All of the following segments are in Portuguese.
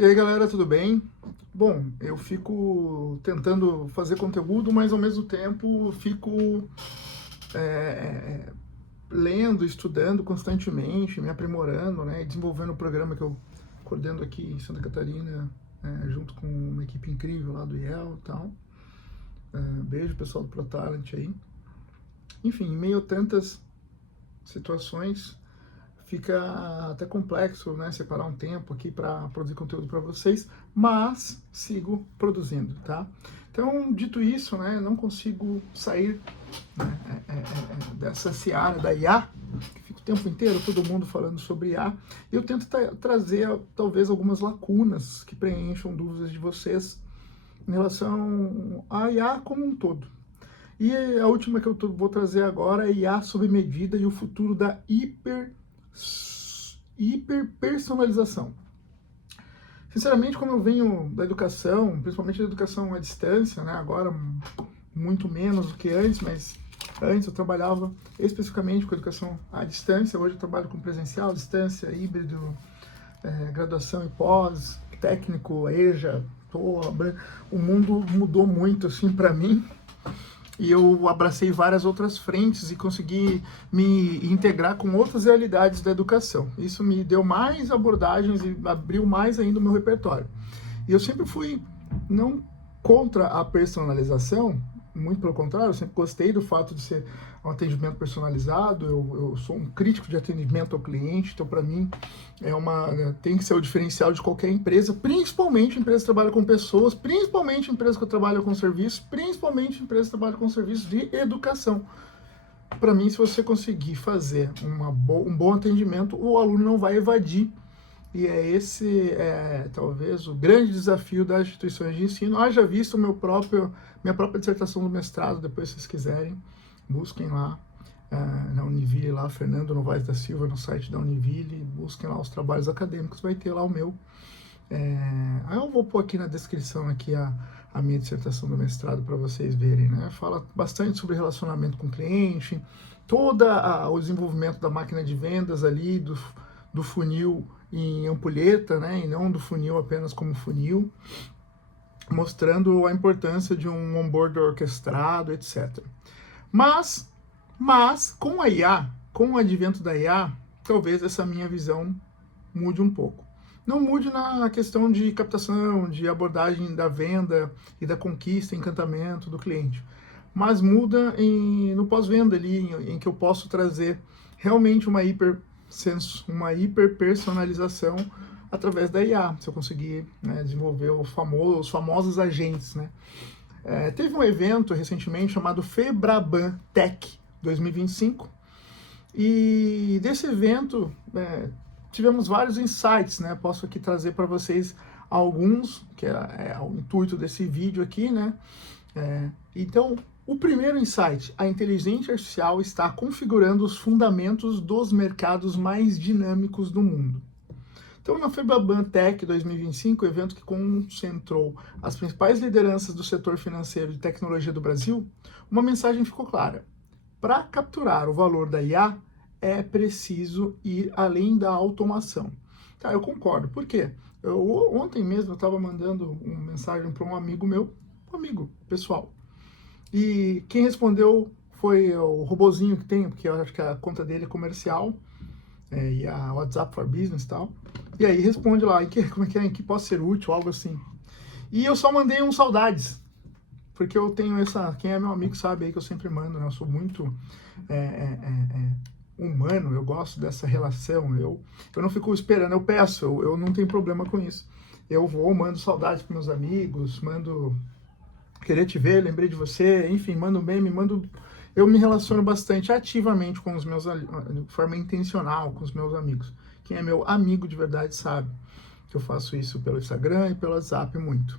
E aí, galera, tudo bem? Bom, eu fico tentando fazer conteúdo, mas ao mesmo tempo fico é, lendo, estudando constantemente, me aprimorando, né? E desenvolvendo o programa que eu coordeno aqui em Santa Catarina, junto com uma equipe incrível lá do IEL e tal. Beijo, pessoal do ProTalent aí. Enfim, em meio a tantas situações, fica até complexo, né, separar um tempo aqui para produzir conteúdo para vocês, mas sigo produzindo, tá? Então, dito isso, né, não consigo sair, né, dessa seara da IA, que fica o tempo inteiro todo mundo falando sobre IA. Eu tento trazer talvez algumas lacunas que preencham dúvidas de vocês em relação à IA como um todo. E a última que eu vou trazer agora é IA sob medida e o futuro da hiperpersonalização. Sinceramente, como eu venho da educação, principalmente da educação à distância, né, agora muito menos do que antes, mas antes eu trabalhava especificamente com educação à distância, hoje eu trabalho com presencial, distância, híbrido, graduação e pós, técnico, EJA, o mundo mudou muito assim para mim. E eu abracei várias outras frentes e consegui me integrar com outras realidades da educação. Isso me deu mais abordagens e abriu mais ainda o meu repertório. E eu sempre fui não contra a personalização, muito pelo contrário, eu sempre gostei do fato de ser um atendimento personalizado. Eu sou um crítico de atendimento ao cliente, então para mim tem que ser o diferencial de qualquer empresa, principalmente empresa que trabalha com pessoas, principalmente empresa que trabalha com serviços, principalmente empresa que trabalha com serviços de educação. Para mim, se você conseguir fazer um bom atendimento, o aluno não vai evadir. E esse talvez o grande desafio das instituições de ensino. Haja visto minha própria dissertação do mestrado, depois se vocês quiserem, busquem lá na Univille, lá, Fernando Novaes da Silva, no site da Univille, busquem lá os trabalhos acadêmicos, vai ter lá o meu. Aí eu vou pôr aqui na descrição aqui a minha dissertação do mestrado para vocês verem, né? Fala bastante sobre relacionamento com o cliente, todo o desenvolvimento da máquina de vendas ali, do funil em ampulheta, né, e não do funil apenas como funil, mostrando a importância de um onboard orquestrado, etc. Mas com a IA, com o advento da IA, talvez essa minha visão mude um pouco. Não mude na questão de captação, de abordagem da venda e da conquista, encantamento do cliente, mas muda no pós-venda ali, em que eu posso trazer realmente uma hiperpersonalização através da IA, se eu conseguir, né, desenvolver os famosos agentes, né? Teve um evento recentemente chamado Febraban Tech 2025 e desse evento tivemos vários insights, né? Posso aqui trazer para vocês alguns, que é o intuito desse vídeo aqui, né? Então, o primeiro insight: a inteligência artificial está configurando os fundamentos dos mercados mais dinâmicos do mundo. Então, na Febraban Tech 2025, evento que concentrou as principais lideranças do setor financeiro e tecnologia do Brasil, uma mensagem ficou clara: para capturar o valor da IA, é preciso ir além da automação. Tá, eu concordo. Por quê? Ontem mesmo eu estava mandando uma mensagem para um amigo meu, um amigo pessoal. E quem respondeu foi o robozinho que tem, porque eu acho que a conta dele é comercial, e a WhatsApp for Business e tal. E aí responde lá, em que posso ser útil, algo assim. E eu só mandei um saudades, porque eu tenho quem é meu amigo sabe aí que eu sempre mando, né? Eu sou muito humano, eu gosto dessa relação, eu não fico esperando, eu peço, eu não tenho problema com isso. Eu mando saudades para meus amigos, mando querer te ver, lembrei de você, enfim, mando meme, eu me relaciono bastante ativamente com os meus, de forma intencional, com os meus amigos. Quem é meu amigo de verdade sabe que eu faço isso pelo Instagram e pelo WhatsApp muito.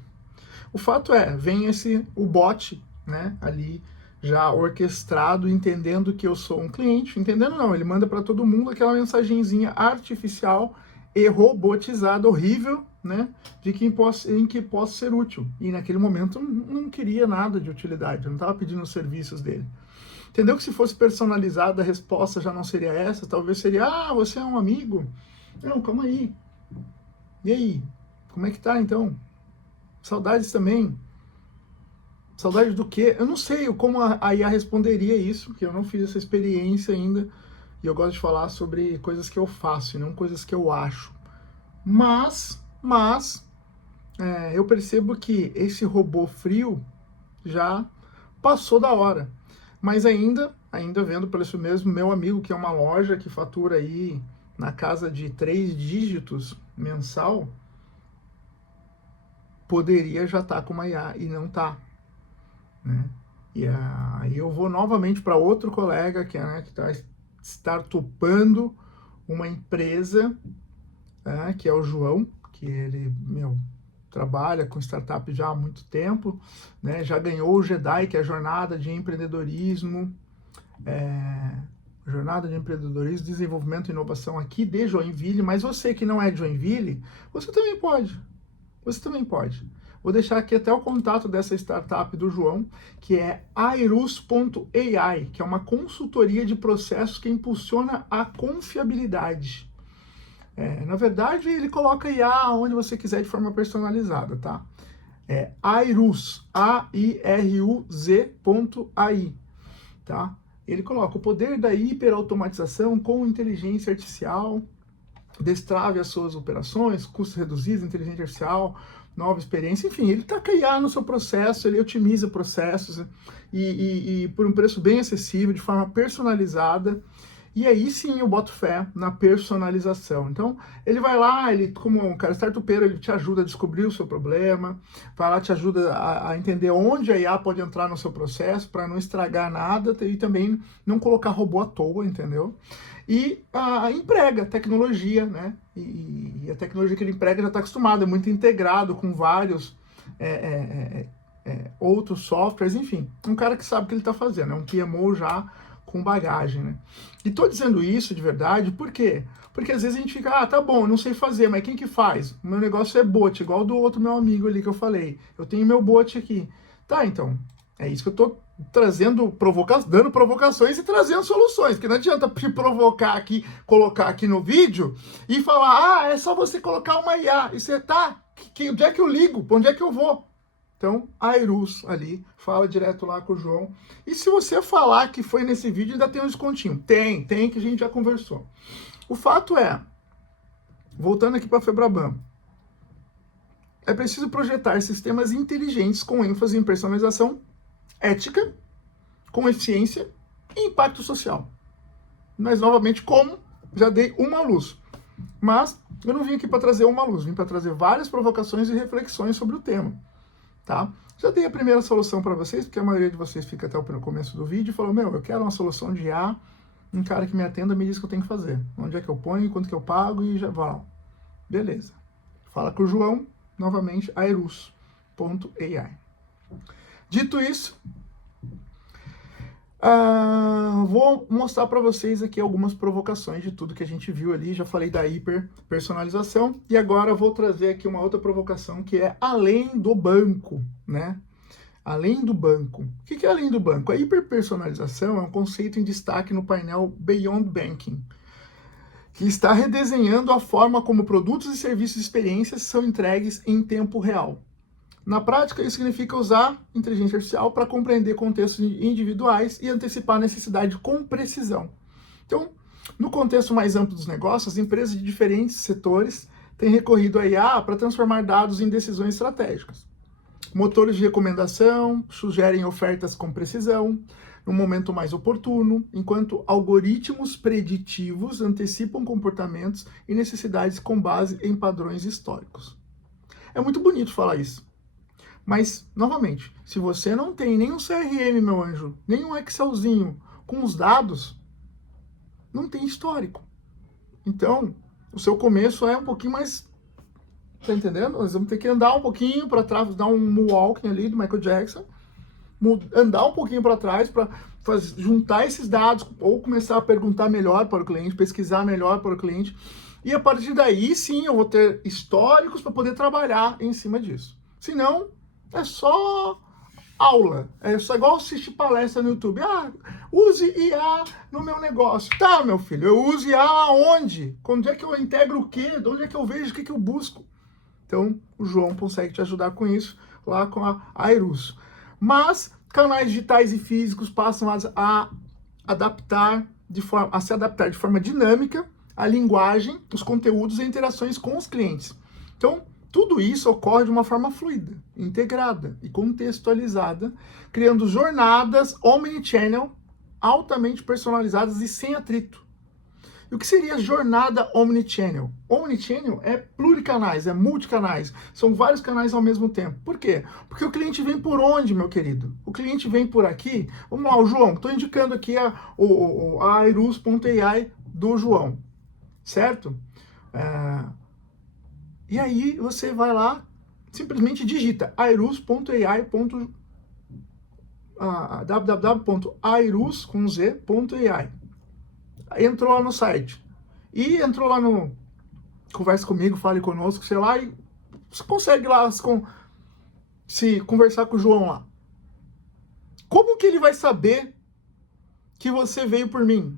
O fato vem o bot, né, ali já orquestrado, entendendo que eu sou um cliente, entendendo não, ele manda para todo mundo aquela mensagenzinha artificial e robotizada, horrível, né, em que posso ser útil. E naquele momento não queria nada de utilidade, eu não estava pedindo os serviços dele. Entendeu que se fosse personalizada a resposta já não seria essa, talvez seria: você é um amigo? Não, calma aí. E aí? Como é que tá, então? Saudades também. Saudade do quê? Eu não sei como a IA responderia isso, porque eu não fiz essa experiência ainda. E eu gosto de falar sobre coisas que eu faço e não coisas que eu acho. Mas eu percebo que esse robô frio já passou da hora. Mas ainda vendo pelo isso mesmo, meu amigo, que é uma loja que fatura aí na casa de 3 dígitos mensal, poderia já estar com uma IA e não está, né? E aí eu vou novamente para outro colega que está startupando uma empresa, que é o João, que ele, trabalha com startup já há muito tempo, né? Já ganhou o JEDI, que é a Jornada de Empreendedorismo, Desenvolvimento e Inovação aqui de Joinville, mas você que não é de Joinville, você também pode. Você também pode. Vou deixar aqui até o contato dessa startup do João, que é airus.ai, que é uma consultoria de processos que impulsiona a confiabilidade. Na verdade, ele coloca IA onde você quiser de forma personalizada, tá? É Airuz, AIRUZ.ai, tá? Ele coloca o poder da hiperautomatização com inteligência artificial, destrave as suas operações, custos reduzidos, inteligência artificial, nova experiência, enfim, ele está com a IA no seu processo, ele otimiza processos e por um preço bem acessível, de forma personalizada. E aí sim eu boto fé na personalização. Então, ele vai lá, ele, como um cara startupeiro, ele te ajuda a descobrir o seu problema, vai lá, te ajuda a entender onde a IA pode entrar no seu processo para não estragar nada e também não colocar robô à toa, entendeu? E emprega tecnologia, né? E a tecnologia que ele emprega já está acostumado, é muito integrado com vários outros softwares, enfim. Um cara que sabe o que ele está fazendo, é um PMO já com bagagem, né? E tô dizendo isso de verdade, por quê? Porque às vezes a gente fica, tá bom, eu não sei fazer, mas quem que faz? O meu negócio é bot, igual do outro meu amigo ali que eu falei. Eu tenho meu bot aqui. Tá, então, é isso que eu tô trazendo, dando provocações e trazendo soluções, porque não adianta te provocar aqui, colocar aqui no vídeo e falar, é só você colocar uma IA, e você onde é que eu ligo? Pra onde é que eu vou? Então, a Airus ali, fala direto lá com o João. E se você falar que foi nesse vídeo, ainda tem um descontinho. Tem, que a gente já conversou. O fato é, voltando aqui para a Febraban, é preciso projetar sistemas inteligentes com ênfase em personalização, ética, com eficiência e impacto social. Mas, novamente, como já dei uma luz. Mas eu não vim aqui para trazer uma luz, vim para trazer várias provocações e reflexões sobre o tema. Tá? Já dei a primeira solução para vocês, porque a maioria de vocês fica até o começo do vídeo e falou, eu quero uma solução de IA, um cara que me atenda me diz o que eu tenho que fazer. Onde é que eu ponho, quanto que eu pago e já vai. Beleza. Fala com o João, novamente, airus.ai. Dito isso, vou mostrar para vocês aqui algumas provocações de tudo que a gente viu ali. Já falei da hiperpersonalização e agora vou trazer aqui uma outra provocação que é além do banco, né? Além do banco. O que é além do banco? A hiperpersonalização é um conceito em destaque no painel Beyond Banking, que está redesenhando a forma como produtos e serviços e experiências são entregues em tempo real. Na prática, isso significa usar inteligência artificial para compreender contextos individuais e antecipar a necessidade com precisão. Então, no contexto mais amplo dos negócios, as empresas de diferentes setores têm recorrido à IA para transformar dados em decisões estratégicas. Motores de recomendação sugerem ofertas com precisão, no momento mais oportuno, enquanto algoritmos preditivos antecipam comportamentos e necessidades com base em padrões históricos. É muito bonito falar isso. Mas, novamente, se você não tem nenhum CRM, meu anjo, nenhum Excelzinho com os dados, não tem histórico. Então, o seu começo é um pouquinho mais... Tá entendendo? Nós vamos ter que andar um pouquinho para trás, dar um moonwalking ali do Michael Jackson, andar um pouquinho para trás para juntar esses dados ou começar a perguntar melhor para o cliente, pesquisar melhor para o cliente. E a partir daí, sim, eu vou ter históricos para poder trabalhar em cima disso. Se não, é só aula. É só igual assistir palestra no YouTube. Use IA no meu negócio. Tá, meu filho, eu uso IA aonde? Onde é que eu integro o quê? De onde é que eu vejo o que eu busco? Então, o João consegue te ajudar com isso lá com a Airus. Mas canais digitais e físicos passam a se adaptar de forma dinâmica a linguagem, os conteúdos e interações com os clientes. Então, tudo isso ocorre de uma forma fluida, integrada e contextualizada, criando jornadas omnichannel altamente personalizadas e sem atrito. E o que seria jornada omnichannel? Omnichannel é pluricanais, é multicanais. São vários canais ao mesmo tempo. Por quê? Porque o cliente vem por onde, meu querido? O cliente vem por aqui. Vamos lá, o João. Estou indicando aqui a Airus.ai do João. Certo? E aí você vai lá, simplesmente digita airus.ai. www.airus.ai. Entrou lá no site e entrou lá no Conversa Comigo, Fale Conosco, sei lá, e você consegue lá se conversar com o João lá. Como que ele vai saber que você veio por mim?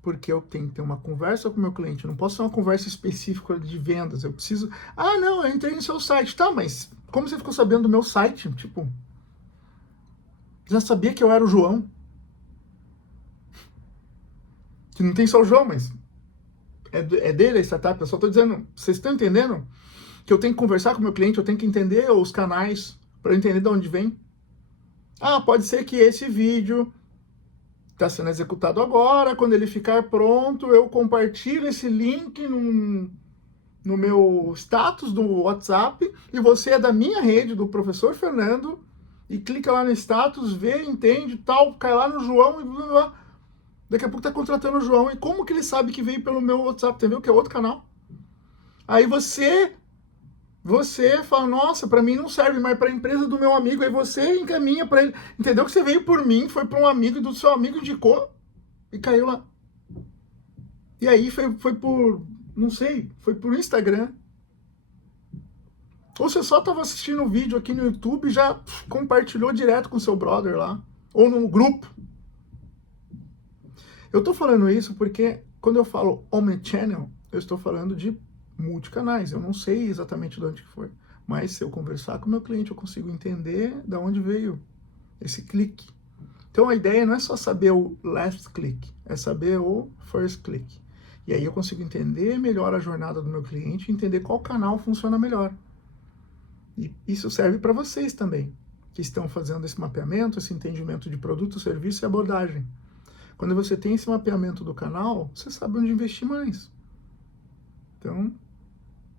Porque eu tenho que ter uma conversa com o meu cliente, eu não posso ter uma conversa específica de vendas, eu preciso... Ah, não, eu entrei no seu site. Tá, mas como você ficou sabendo do meu site? Tipo, já sabia que eu era o João? Que não tem só o João, mas é dele a startup. Eu só estou dizendo, vocês estão entendendo? Que eu tenho que conversar com o meu cliente, eu tenho que entender os canais para eu entender de onde vem. Ah, pode ser que esse vídeo está sendo executado agora, quando ele ficar pronto, eu compartilho esse link no meu status do WhatsApp, e você é da minha rede, do professor Fernando, e clica lá no status, vê, entende, tal, cai lá no João e blá, blá. Daqui a pouco tá contratando o João. E como que ele sabe que veio pelo meu WhatsApp? Entendeu? Que é outro canal. Aí você fala, nossa, para mim não serve, mas para a empresa do meu amigo. Aí você encaminha para ele. Entendeu? Que você veio por mim, foi para um amigo e do seu amigo indicou e caiu lá. E aí foi por, não sei, foi por Instagram. Ou você só estava assistindo o vídeo aqui no YouTube e já compartilhou direto com seu brother lá. Ou no grupo. Eu estou falando isso porque quando eu falo omnichannel, eu estou falando de multicanais. Eu não sei exatamente de onde que foi, mas se eu conversar com o meu cliente, eu consigo entender de onde veio esse clique. Então a ideia não é só saber o last click, é saber o first click. E aí eu consigo entender melhor a jornada do meu cliente, entender qual canal funciona melhor. E isso serve para vocês também, que estão fazendo esse mapeamento, esse entendimento de produto, serviço e abordagem. Quando você tem esse mapeamento do canal, você sabe onde investir mais. Então,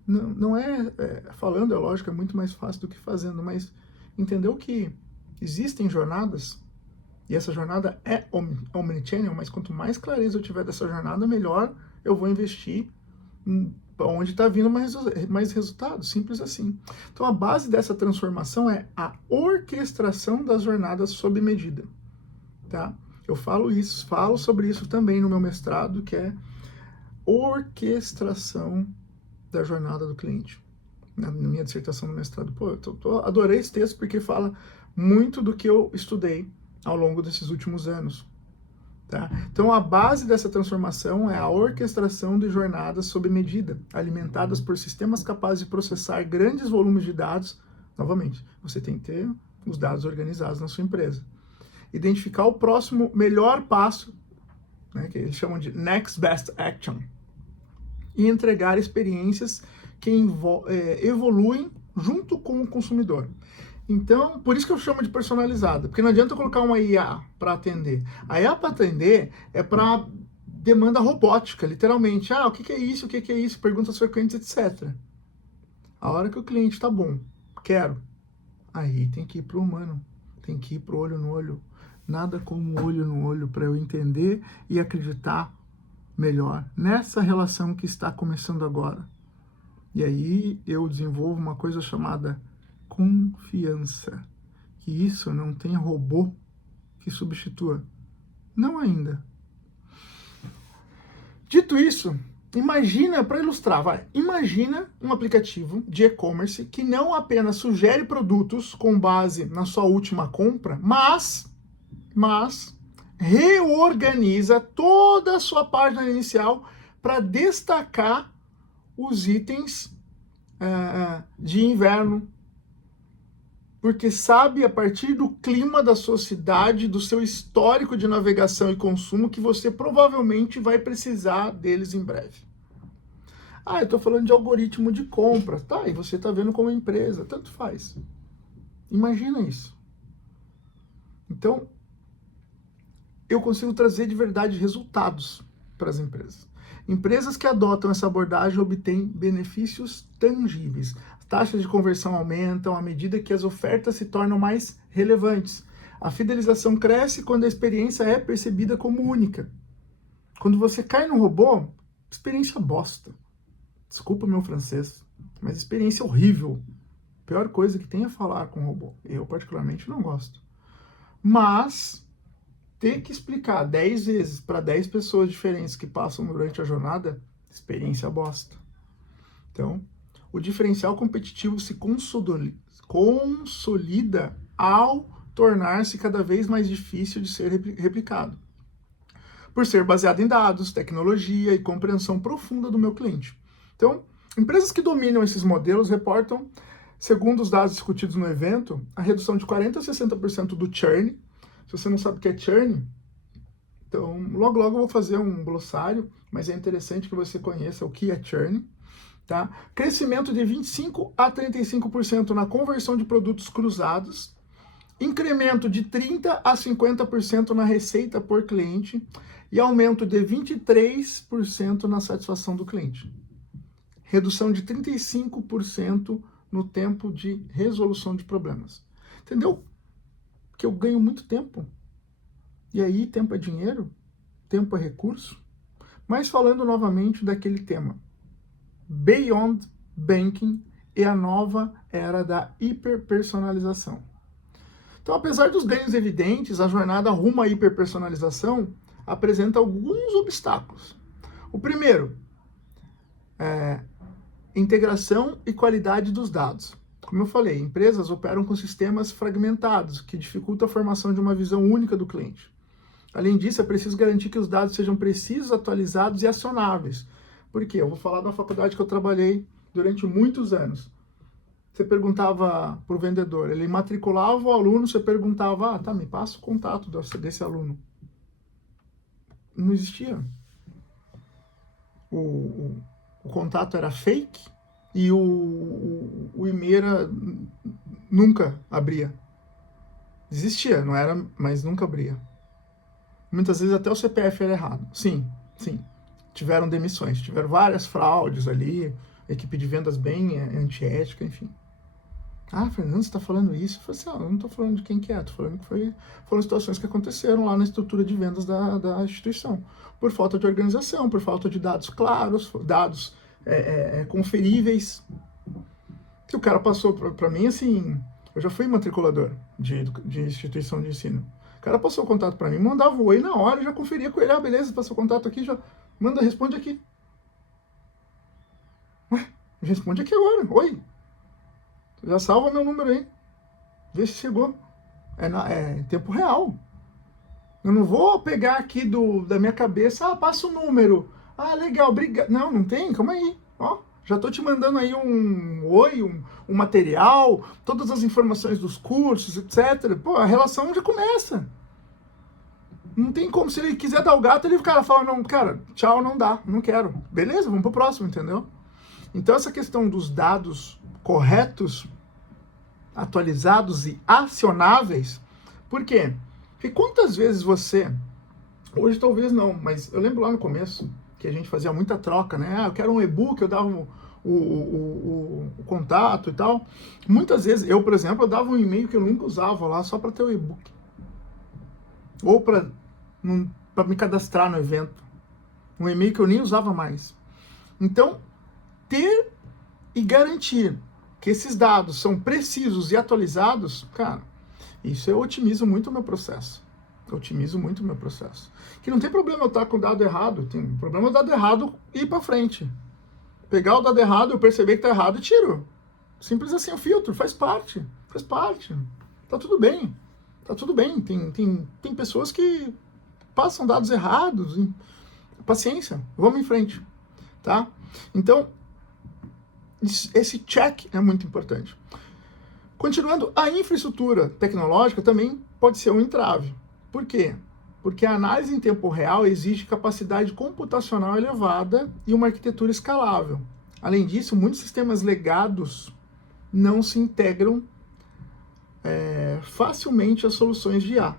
não é falando, é lógico, é muito mais fácil do que fazendo, mas entendeu que existem jornadas, e essa jornada é omnichannel, mas quanto mais clareza eu tiver dessa jornada, melhor eu vou investir onde está vindo mais resultados, simples assim. Então, a base dessa transformação é a orquestração das jornadas sob medida, tá? Eu falo sobre isso também no meu mestrado, que é orquestração da jornada do cliente. Na minha dissertação do mestrado. Pô, adorei esse texto porque fala muito do que eu estudei ao longo desses últimos anos. Tá? Então, a base dessa transformação é a orquestração de jornadas sob medida, alimentadas por sistemas capazes de processar grandes volumes de dados. Novamente, você tem que ter os dados organizados na sua empresa. Identificar o próximo melhor passo, né, que eles chamam de next best action, e entregar experiências que evoluem junto com o consumidor. Então, por isso que eu chamo de personalizada, porque não adianta eu colocar uma IA para atender. A IA para atender é para demanda robótica, literalmente. Ah, o que é isso, o que é isso, perguntas frequentes, etc. A hora que o cliente está bom, quero, aí tem que ir para o humano, tem que ir para o olho no olho. Nada como olho no olho para eu entender e acreditar melhor nessa relação que está começando agora. E aí eu desenvolvo uma coisa chamada confiança. Que isso não tem robô que substitua. Não ainda. Dito isso, imagina, para ilustrar, imagina um aplicativo de e-commerce que não apenas sugere produtos com base na sua última compra, mas reorganiza toda a sua página inicial para destacar os itens de inverno, porque sabe a partir do clima da sua cidade, do seu histórico de navegação e consumo, que você provavelmente vai precisar deles em breve. Eu estou falando de algoritmo de compra, tá? E você está vendo como empresa, tanto faz. Imagina isso. Então, eu consigo trazer de verdade resultados para as empresas. Empresas que adotam essa abordagem obtêm benefícios tangíveis. Taxas de conversão aumentam à medida que as ofertas se tornam mais relevantes. A fidelização cresce quando a experiência é percebida como única. Quando você cai no robô, experiência bosta. Desculpa meu francês, mas experiência horrível. Pior coisa que tem é falar com robô. Eu particularmente não gosto. Mas ter que explicar 10 vezes para 10 pessoas diferentes que passam durante a jornada, experiência bosta. Então, o diferencial competitivo se consolida ao tornar-se cada vez mais difícil de ser replicado, por ser baseado em dados, tecnologia e compreensão profunda do meu cliente. Então, empresas que dominam esses modelos reportam, segundo os dados discutidos no evento, a redução de 40% a 60% do churn. Se você não sabe o que é churn, então logo eu vou fazer um glossário, mas é interessante que você conheça o que é churn. Tá? Crescimento de 25% a 35% na conversão de produtos cruzados, incremento de 30% a 50% na receita por cliente e aumento de 23% na satisfação do cliente. Redução de 35% no tempo de resolução de problemas. Entendeu? Que eu ganho muito tempo. E aí, tempo é dinheiro, tempo é recurso. Mas falando novamente daquele tema. Beyond Banking é a nova era da hiperpersonalização. Então, apesar dos ganhos evidentes, a jornada rumo à hiperpersonalização apresenta alguns obstáculos. O primeiro é integração e qualidade dos dados. Como eu falei, empresas operam com sistemas fragmentados, que dificulta a formação de uma visão única do cliente. Além disso, é preciso garantir que os dados sejam precisos, atualizados e acionáveis. Por quê? Eu vou falar da faculdade que eu trabalhei durante muitos anos. Você perguntava para o vendedor, ele matriculava o aluno, você perguntava, me passa o contato desse aluno. Não existia. O contato era fake e o e-mail nunca abria. Existia, não era, mas nunca abria. Muitas vezes até o CPF era errado. Sim. Tiveram demissões, tiveram várias fraudes ali, equipe de vendas bem antiética, enfim. Fernando, você está falando isso? Eu falei assim, eu não estou falando de quem que é, estou falando que foram situações que aconteceram lá na estrutura de vendas da instituição. Por falta de organização, por falta de dados claros, dados conferíveis. Que o cara passou para mim, assim, eu já fui matriculador de instituição de ensino. O cara passou o contato para mim, mandava o oi na hora, já conferia com ele, beleza, passou o contato aqui, já manda, responde aqui. Responde aqui agora, oi. Já salva meu número aí, vê se chegou. É em tempo real. Eu não vou pegar aqui da minha cabeça, passa o número. Legal, obrigado. Não tem, calma aí. Já tô te mandando aí um oi, um material, todas as informações dos cursos, etc. A relação já começa. Não tem como, se ele quiser dar o gato, ele fala, não, cara, tchau, não dá, não quero. Beleza, vamos pro próximo, entendeu? Então essa questão dos dados corretos, atualizados e acionáveis, por quê? Porque quantas vezes você, hoje talvez não, mas eu lembro lá no começo, que a gente fazia muita troca, né? Eu quero um e-book, eu dava o contato e tal. Muitas vezes, eu, por exemplo, eu dava um e-mail que eu nunca usava lá, só para ter o e-book. Ou para me cadastrar no evento. Um e-mail que eu nem usava mais. Então, ter e garantir que esses dados são precisos e atualizados, cara, isso eu otimizo muito o meu processo. Que não tem problema eu estar com o dado errado, tem problema o dado errado e ir para frente. Pegar o dado errado, eu perceber que tá errado e tiro. Simples assim, o filtro, faz parte. Tá tudo bem. Tem pessoas que passam dados errados. Paciência, vamos em frente, tá? Então, esse check é muito importante. Continuando, a infraestrutura tecnológica também pode ser um entrave. Por quê? Porque a análise em tempo real exige capacidade computacional elevada e uma arquitetura escalável. Além disso, muitos sistemas legados não se integram facilmente às soluções de IA,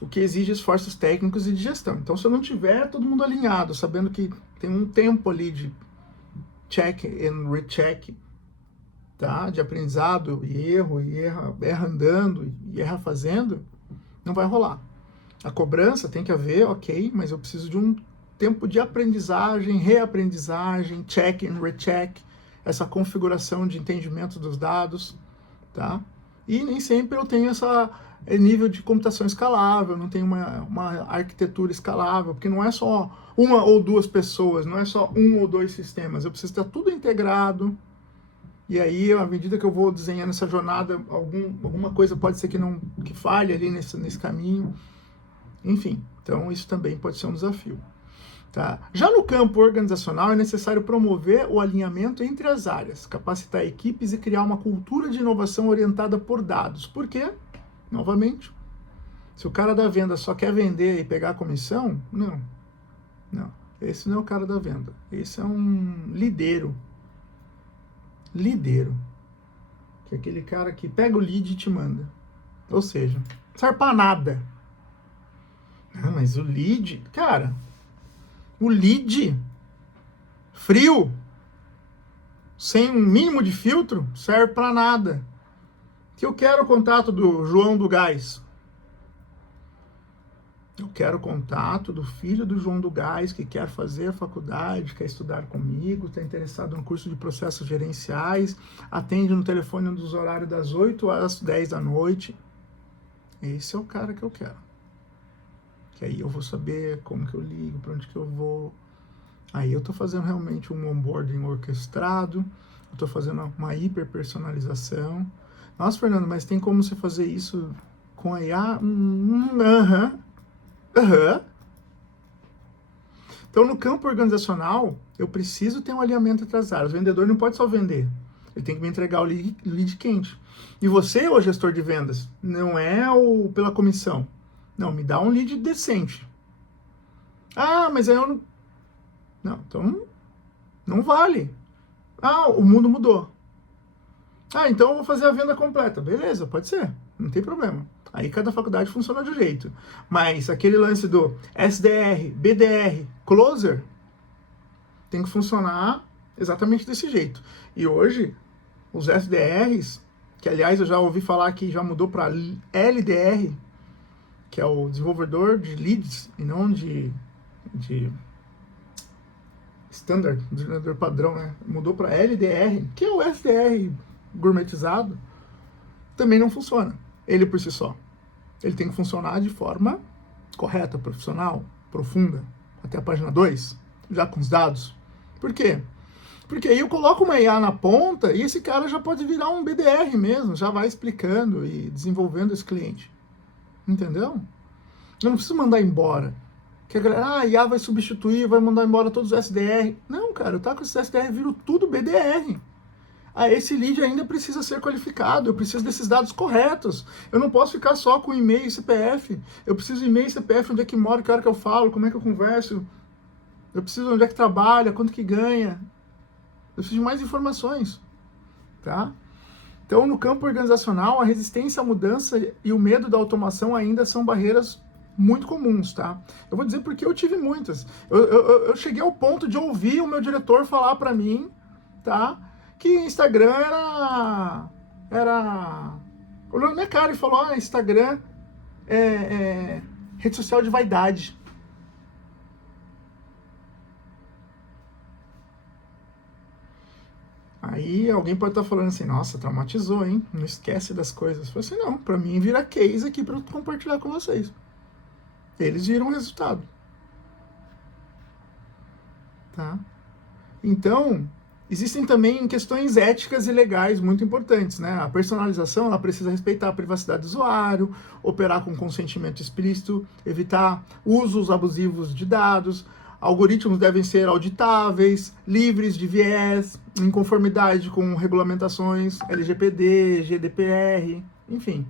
o que exige esforços técnicos e de gestão. Então, se eu não tiver todo mundo alinhado, sabendo que tem um tempo ali de check and recheck, tá? De aprendizado e erra andando e erra fazendo, não vai rolar. A cobrança tem que haver, ok, mas eu preciso de um tempo de aprendizagem, reaprendizagem, check and recheck, essa configuração de entendimento dos dados, tá? E nem sempre eu tenho esse nível de computação escalável, não tenho uma arquitetura escalável, porque não é só uma ou duas pessoas, não é só um ou dois sistemas, eu preciso estar tudo integrado. E aí, à medida que eu vou desenhando essa jornada, alguma coisa pode ser que falhe ali nesse caminho. Enfim, então isso também pode ser um desafio. Tá? Já no campo organizacional, é necessário promover o alinhamento entre as áreas, capacitar equipes e criar uma cultura de inovação orientada por dados. Por quê? Novamente, se o cara da venda só quer vender e pegar a comissão, não. Esse não é o cara da venda. Esse é um lideiro. Que é aquele cara que pega o lead e te manda. Ou seja, não serve pra nada. Mas o lead, cara, o lead frio, sem um mínimo de filtro, serve pra nada. Que eu quero o contato do João do Gás. Eu quero o contato do filho do João do Gás, que quer fazer a faculdade, quer estudar comigo, está interessado no curso de processos gerenciais, atende no telefone nos horários das 8 às 10 da noite. Esse é o cara que eu quero. Que aí eu vou saber como que eu ligo, para onde que eu vou. Aí eu estou fazendo realmente um onboarding orquestrado, eu estou fazendo uma hiperpersonalização. Nossa, Fernando, mas tem como você fazer isso com a IA? Então, no campo organizacional, eu preciso ter um alinhamento entre as áreas. O vendedor não pode só vender, ele tem que me entregar o lead quente. E você, o gestor de vendas, não é pela comissão. Não, me dá um lead decente. Ah, mas aí eu não... Não, então não vale. Ah, o mundo mudou. Ah, então eu vou fazer a venda completa. Beleza, pode ser, não tem problema. Aí cada faculdade funciona de um jeito. Mas aquele lance do SDR, BDR, Closer, tem que funcionar exatamente desse jeito. E hoje, os SDRs, que aliás eu já ouvi falar que já mudou para LDR, que é o desenvolvedor de leads e não de standard, desenvolvedor padrão, né? Mudou para LDR, que é o SDR gourmetizado, também não funciona, ele por si só. Ele tem que funcionar de forma correta, profissional, profunda, até a página 2, já com os dados. Por quê? Porque aí eu coloco uma IA na ponta e esse cara já pode virar um BDR mesmo, já vai explicando e desenvolvendo esse cliente. Entendeu? Eu não preciso mandar embora. Que a galera, a IA vai substituir, vai mandar embora todos os SDR. Não, cara, eu tá com esses SDR, viro tudo BDR. Esse lead ainda precisa ser qualificado, eu preciso desses dados corretos. Eu não posso ficar só com e-mail e CPF. Eu preciso de e-mail e CPF, onde é que mora, que hora que eu falo, como é que eu converso. Eu preciso de onde é que trabalha, quanto que ganha. Eu preciso de mais informações, tá? Então, no campo organizacional, a resistência à mudança e o medo da automação ainda são barreiras muito comuns, tá? Eu vou dizer porque eu tive muitas. Eu cheguei ao ponto de ouvir o meu diretor falar para mim, tá? Que Instagram olhou na minha cara e falou, Instagram é rede social de vaidade. Aí alguém pode estar falando assim, nossa, traumatizou, hein? Não esquece das coisas. Eu falei assim, não, pra mim vira case aqui pra eu compartilhar com vocês. Eles viram o resultado. Tá? Então, existem também questões éticas e legais muito importantes, né? A personalização, ela precisa respeitar a privacidade do usuário, operar com consentimento explícito, evitar usos abusivos de dados. Algoritmos devem ser auditáveis, livres de viés, em conformidade com regulamentações LGPD, GDPR, enfim.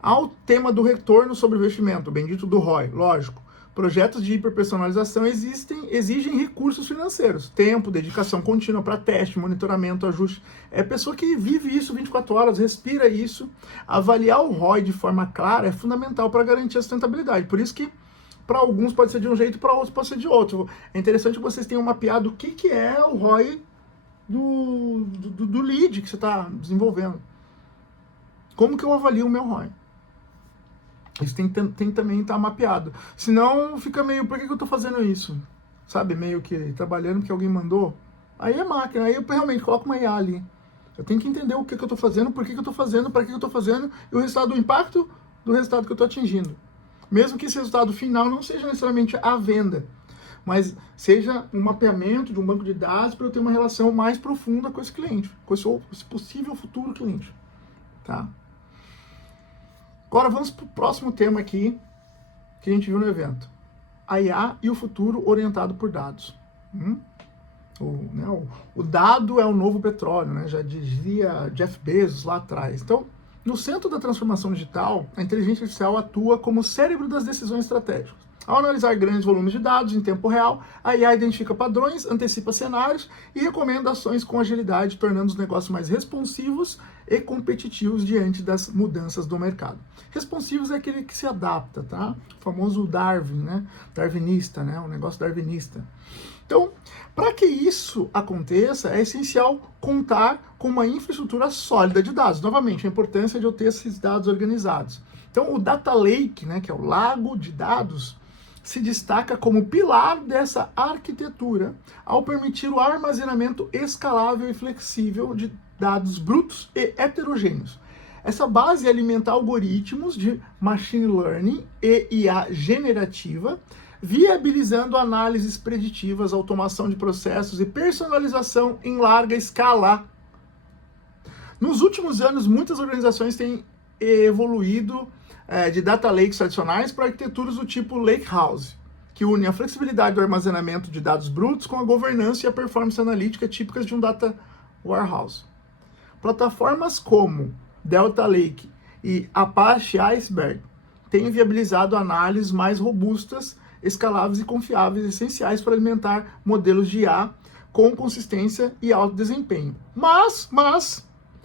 Ao tema do retorno sobre o investimento, o bendito do ROI, lógico. Projetos de hiperpersonalização exigem recursos financeiros, tempo, dedicação contínua para teste, monitoramento, ajuste. É pessoa que vive isso 24 horas, respira isso. Avaliar o ROI de forma clara é fundamental para garantir a sustentabilidade. Por isso que para alguns pode ser de um jeito, para outros pode ser de outro. É interessante que vocês tenham mapeado o que é o ROI do lead que você está desenvolvendo. Como que eu avalio o meu ROI? Isso tem também estar mapeado. Senão fica meio, por que eu estou fazendo isso? Sabe, meio que trabalhando porque alguém mandou. Aí é máquina, aí eu realmente coloco uma IA ali. Eu tenho que entender o que eu estou fazendo, por que eu estou fazendo, para que eu estou fazendo, e o resultado do impacto do resultado que eu estou atingindo. Mesmo que esse resultado final não seja necessariamente a venda, mas seja um mapeamento de um banco de dados para eu ter uma relação mais profunda com esse cliente, com esse possível futuro cliente. Tá? Agora vamos para o próximo tema aqui que a gente viu no evento. A IA e o futuro orientado por dados. O dado é o novo petróleo, né? Já dizia Jeff Bezos lá atrás. Então, no centro da transformação digital, a inteligência artificial atua como cérebro das decisões estratégicas. Ao analisar grandes volumes de dados em tempo real, a IA identifica padrões, antecipa cenários e recomenda ações com agilidade, tornando os negócios mais responsivos e competitivos diante das mudanças do mercado. Responsivos é aquele que se adapta, tá? O famoso Darwin, né? Darwinista, né? O negócio darwinista. Então, para que isso aconteça, é essencial contar com uma infraestrutura sólida de dados. Novamente, a importância de eu ter esses dados organizados. Então, o Data Lake, né, que é o lago de dados, se destaca como pilar dessa arquitetura ao permitir o armazenamento escalável e flexível de dados brutos e heterogêneos. Essa base alimenta algoritmos de machine learning e IA generativa, viabilizando análises preditivas, automação de processos e personalização em larga escala. Nos últimos anos, muitas organizações têm evoluído de data lakes tradicionais para arquiteturas do tipo Lakehouse, que une a flexibilidade do armazenamento de dados brutos com a governança e a performance analítica típicas de um data warehouse. Plataformas como Delta Lake e Apache Iceberg têm viabilizado análises mais robustas, escaláveis e confiáveis, essenciais para alimentar modelos de IA com consistência e alto desempenho. Mas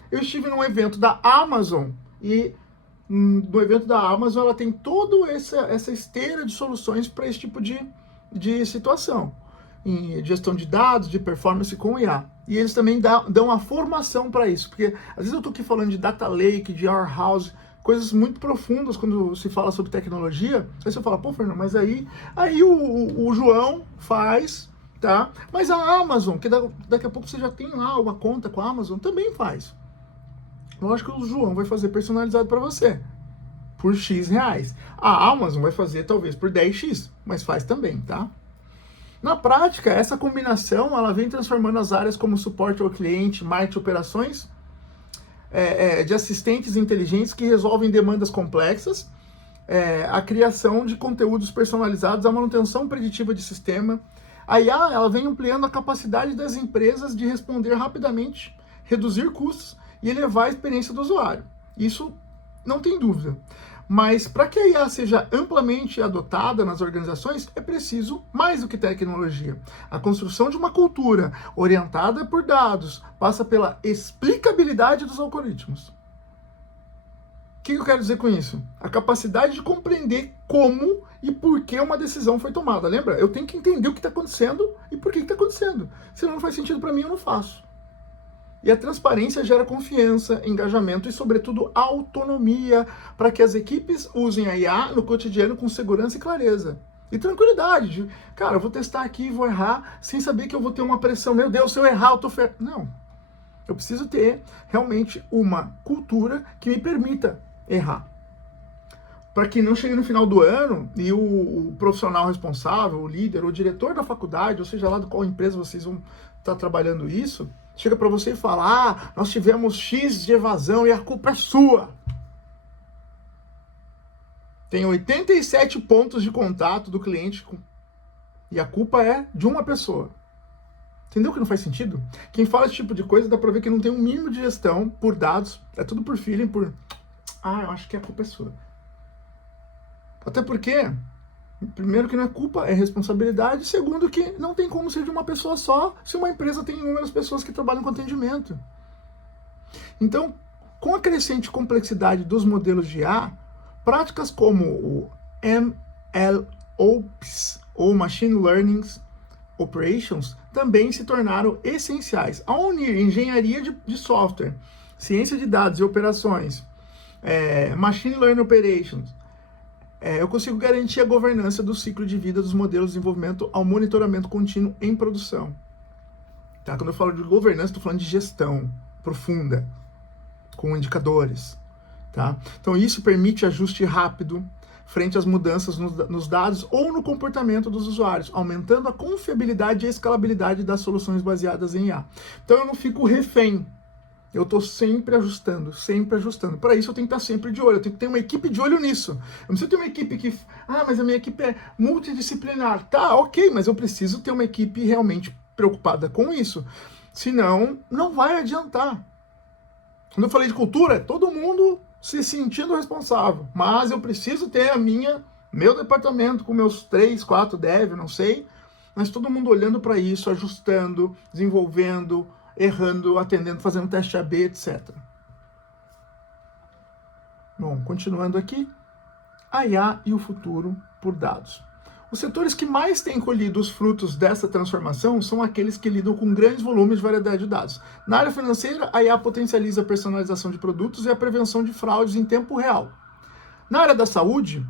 eu estive num evento da Amazon e no evento da Amazon ela tem toda essa esteira de soluções para esse tipo de situação, em gestão de dados, de performance com IA. E eles também dão a formação para isso, porque às vezes eu estou aqui falando de data lake, de warehouse, coisas muito profundas quando se fala sobre tecnologia. Aí você fala, pô, Fernando, mas aí o João faz, tá? Mas a Amazon, que daqui a pouco você já tem lá uma conta com a Amazon, também faz. Lógico que o João vai fazer personalizado para você, por X reais. A Amazon vai fazer talvez por 10x, mas faz também, tá? Na prática, essa combinação ela vem transformando as áreas como suporte ao cliente, marketing, operações, de assistentes inteligentes que resolvem demandas complexas, a criação de conteúdos personalizados, a manutenção preditiva de sistema. A IA ela vem ampliando a capacidade das empresas de responder rapidamente, reduzir custos e elevar a experiência do usuário. Isso não tem dúvida. Mas para que a IA seja amplamente adotada nas organizações, é preciso mais do que tecnologia. A construção de uma cultura orientada por dados passa pela explicabilidade dos algoritmos. O que eu quero dizer com isso? A capacidade de compreender como e por que uma decisão foi tomada. Lembra? Eu tenho que entender o que está acontecendo e por que está acontecendo. Se não faz sentido para mim, eu não faço. E a transparência gera confiança, engajamento e, sobretudo, autonomia para que as equipes usem a IA no cotidiano com segurança e clareza. E tranquilidade. Cara, eu vou testar aqui e vou errar sem saber que eu vou ter uma pressão. Meu Deus, se eu errar, eu tô ferrado. Não. Eu preciso ter realmente uma cultura que me permita errar. Para que não chegue no final do ano e o profissional responsável, o líder, o diretor da faculdade, ou seja lá de qual empresa vocês vão estar trabalhando isso, chega para você e fala, nós tivemos X de evasão e a culpa é sua. Tem 87 pontos de contato do cliente E a culpa é de uma pessoa. Entendeu que não faz sentido? Quem fala esse tipo de coisa dá pra ver que não tem um mínimo de gestão por dados, é tudo por feeling, por... Ah, eu acho que a culpa é sua. Até porque, primeiro que não é culpa, é responsabilidade, segundo que não tem como ser de uma pessoa só se uma empresa tem inúmeras pessoas que trabalham com atendimento. Então, com a crescente complexidade dos modelos de IA, práticas como o MLOps, ou Machine Learning Operations, também se tornaram essenciais. Ao unir engenharia de software, ciência de dados e operações, Machine Learning Operations, eu consigo garantir a governança do ciclo de vida dos modelos de desenvolvimento ao monitoramento contínuo em produção. Tá? Quando eu falo de governança, estou falando de gestão profunda, com indicadores. Tá? Então isso permite ajuste rápido frente às mudanças nos dados ou no comportamento dos usuários, aumentando a confiabilidade e a escalabilidade das soluções baseadas em IA. Então eu não fico refém. Eu estou sempre ajustando, sempre ajustando. Para isso eu tenho que estar sempre de olho, eu tenho que ter uma equipe de olho nisso. Eu não preciso ter uma equipe que... Ah, mas a minha equipe é multidisciplinar. Tá, ok, mas eu preciso ter uma equipe realmente preocupada com isso. Senão, não vai adiantar. Quando eu falei de cultura, é todo mundo se sentindo responsável. Mas eu preciso ter meu departamento com meus 3, 4 devs, não sei. Mas todo mundo olhando para isso, ajustando, desenvolvendo, errando, atendendo, fazendo teste AB, etc. Bom, continuando aqui, a IA e o futuro por dados. Os setores que mais têm colhido os frutos dessa transformação são aqueles que lidam com grandes volumes de variedade de dados. Na área financeira, a IA potencializa a personalização de produtos e a prevenção de fraudes em tempo real. Na área da saúde,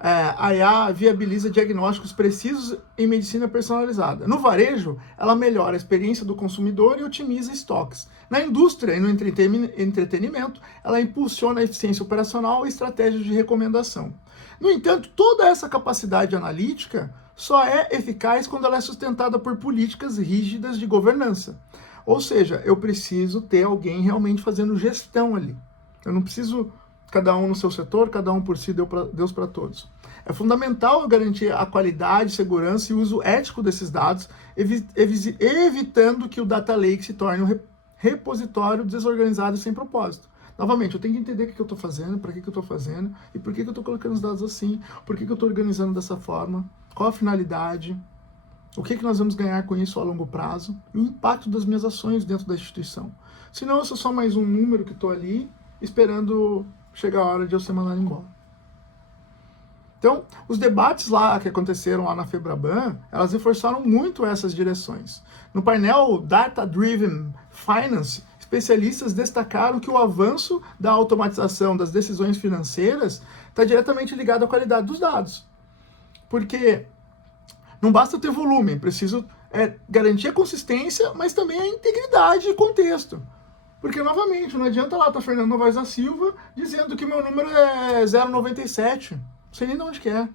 a IA viabiliza diagnósticos precisos em medicina personalizada. No varejo, ela melhora a experiência do consumidor e otimiza estoques. Na indústria e no entretenimento, ela impulsiona a eficiência operacional e estratégias de recomendação. No entanto, toda essa capacidade analítica só é eficaz quando ela é sustentada por políticas rígidas de governança. Ou seja, eu preciso ter alguém realmente fazendo gestão ali. Eu não preciso cada um no seu setor, cada um por si, Deus para todos. É fundamental garantir a qualidade, segurança e uso ético desses dados, evitando que o data lake se torne um repositório desorganizado e sem propósito. Novamente, eu tenho que entender o que eu estou fazendo, para que eu estou fazendo, e por que eu estou colocando os dados assim, por que eu estou organizando dessa forma, qual a finalidade, o que nós vamos ganhar com isso a longo prazo, e o impacto das minhas ações dentro da instituição. Senão eu sou só mais um número que estou ali, esperando chegar a hora de eu ser mandado embora. Então, os debates lá que aconteceram lá na Febraban, elas reforçaram muito essas direções. No painel Data Driven Finance, especialistas destacaram que o avanço da automatização das decisões financeiras está diretamente ligado à qualidade dos dados. Porque não basta ter volume, preciso garantir a consistência, mas também a integridade e contexto. Porque, novamente, não adianta lá estar Fernando Novaes da Silva dizendo que meu número é 097. Não sei nem de onde que é.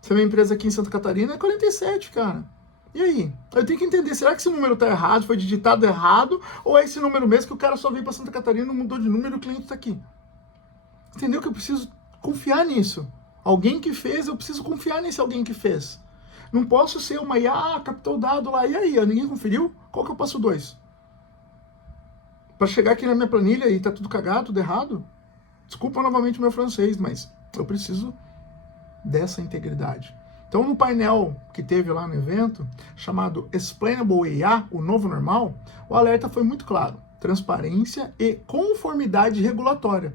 Se a minha empresa aqui em Santa Catarina é 47, cara. E aí? Eu tenho que entender, será que esse número está errado, foi digitado errado, ou é esse número mesmo que o cara só veio para Santa Catarina, mudou de número e o cliente está aqui? Entendeu que eu preciso confiar nisso? Alguém que fez, eu preciso confiar nesse alguém que fez. Não posso ser uma IA, captou o dado lá, e aí? Ninguém conferiu? Qual que é o passo 2? Para chegar aqui na minha planilha e tá tudo cagado, tudo errado? Desculpa novamente o meu francês, mas eu preciso dessa integridade. Então, no painel que teve lá no evento, chamado Explainable AI, o novo normal, o alerta foi muito claro. Transparência e conformidade regulatória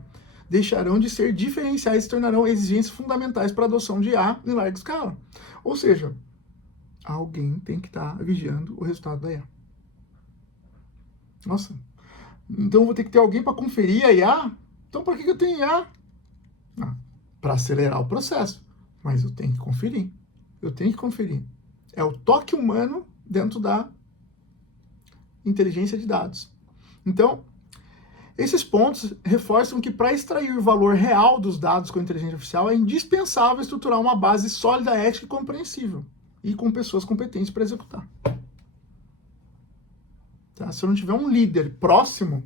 deixarão de ser diferenciais e se tornarão exigências fundamentais para a adoção de IA em larga escala. Ou seja, alguém tem que estar vigiando o resultado da IA. Nossa, então eu vou ter que ter alguém para conferir a IA? Então por que eu tenho IA? Para acelerar o processo. Mas eu tenho que conferir. Eu tenho que conferir. É o toque humano dentro da inteligência de dados. Então, esses pontos reforçam que para extrair o valor real dos dados com a inteligência artificial é indispensável estruturar uma base sólida, ética e compreensível. E com pessoas competentes para executar. Tá? Se eu não tiver um líder próximo,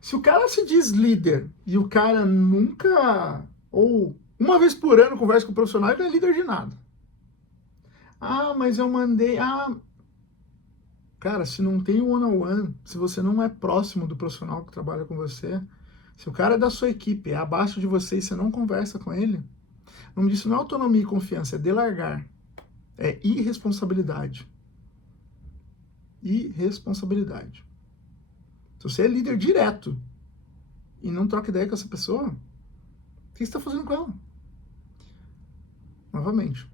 se o cara se diz líder e o cara nunca, ou uma vez por ano conversa com o profissional, ele não é líder de nada. Ah, mas eu mandei... Ah, cara, se não tem one-on-one, se você não é próximo do profissional que trabalha com você, se o cara da sua equipe é abaixo de você e você não conversa com ele, o nome disso não é autonomia e confiança, é delargar. É irresponsabilidade. Irresponsabilidade. Se você é líder direto e não troca ideia com essa pessoa, o que você está fazendo com ela? Novamente.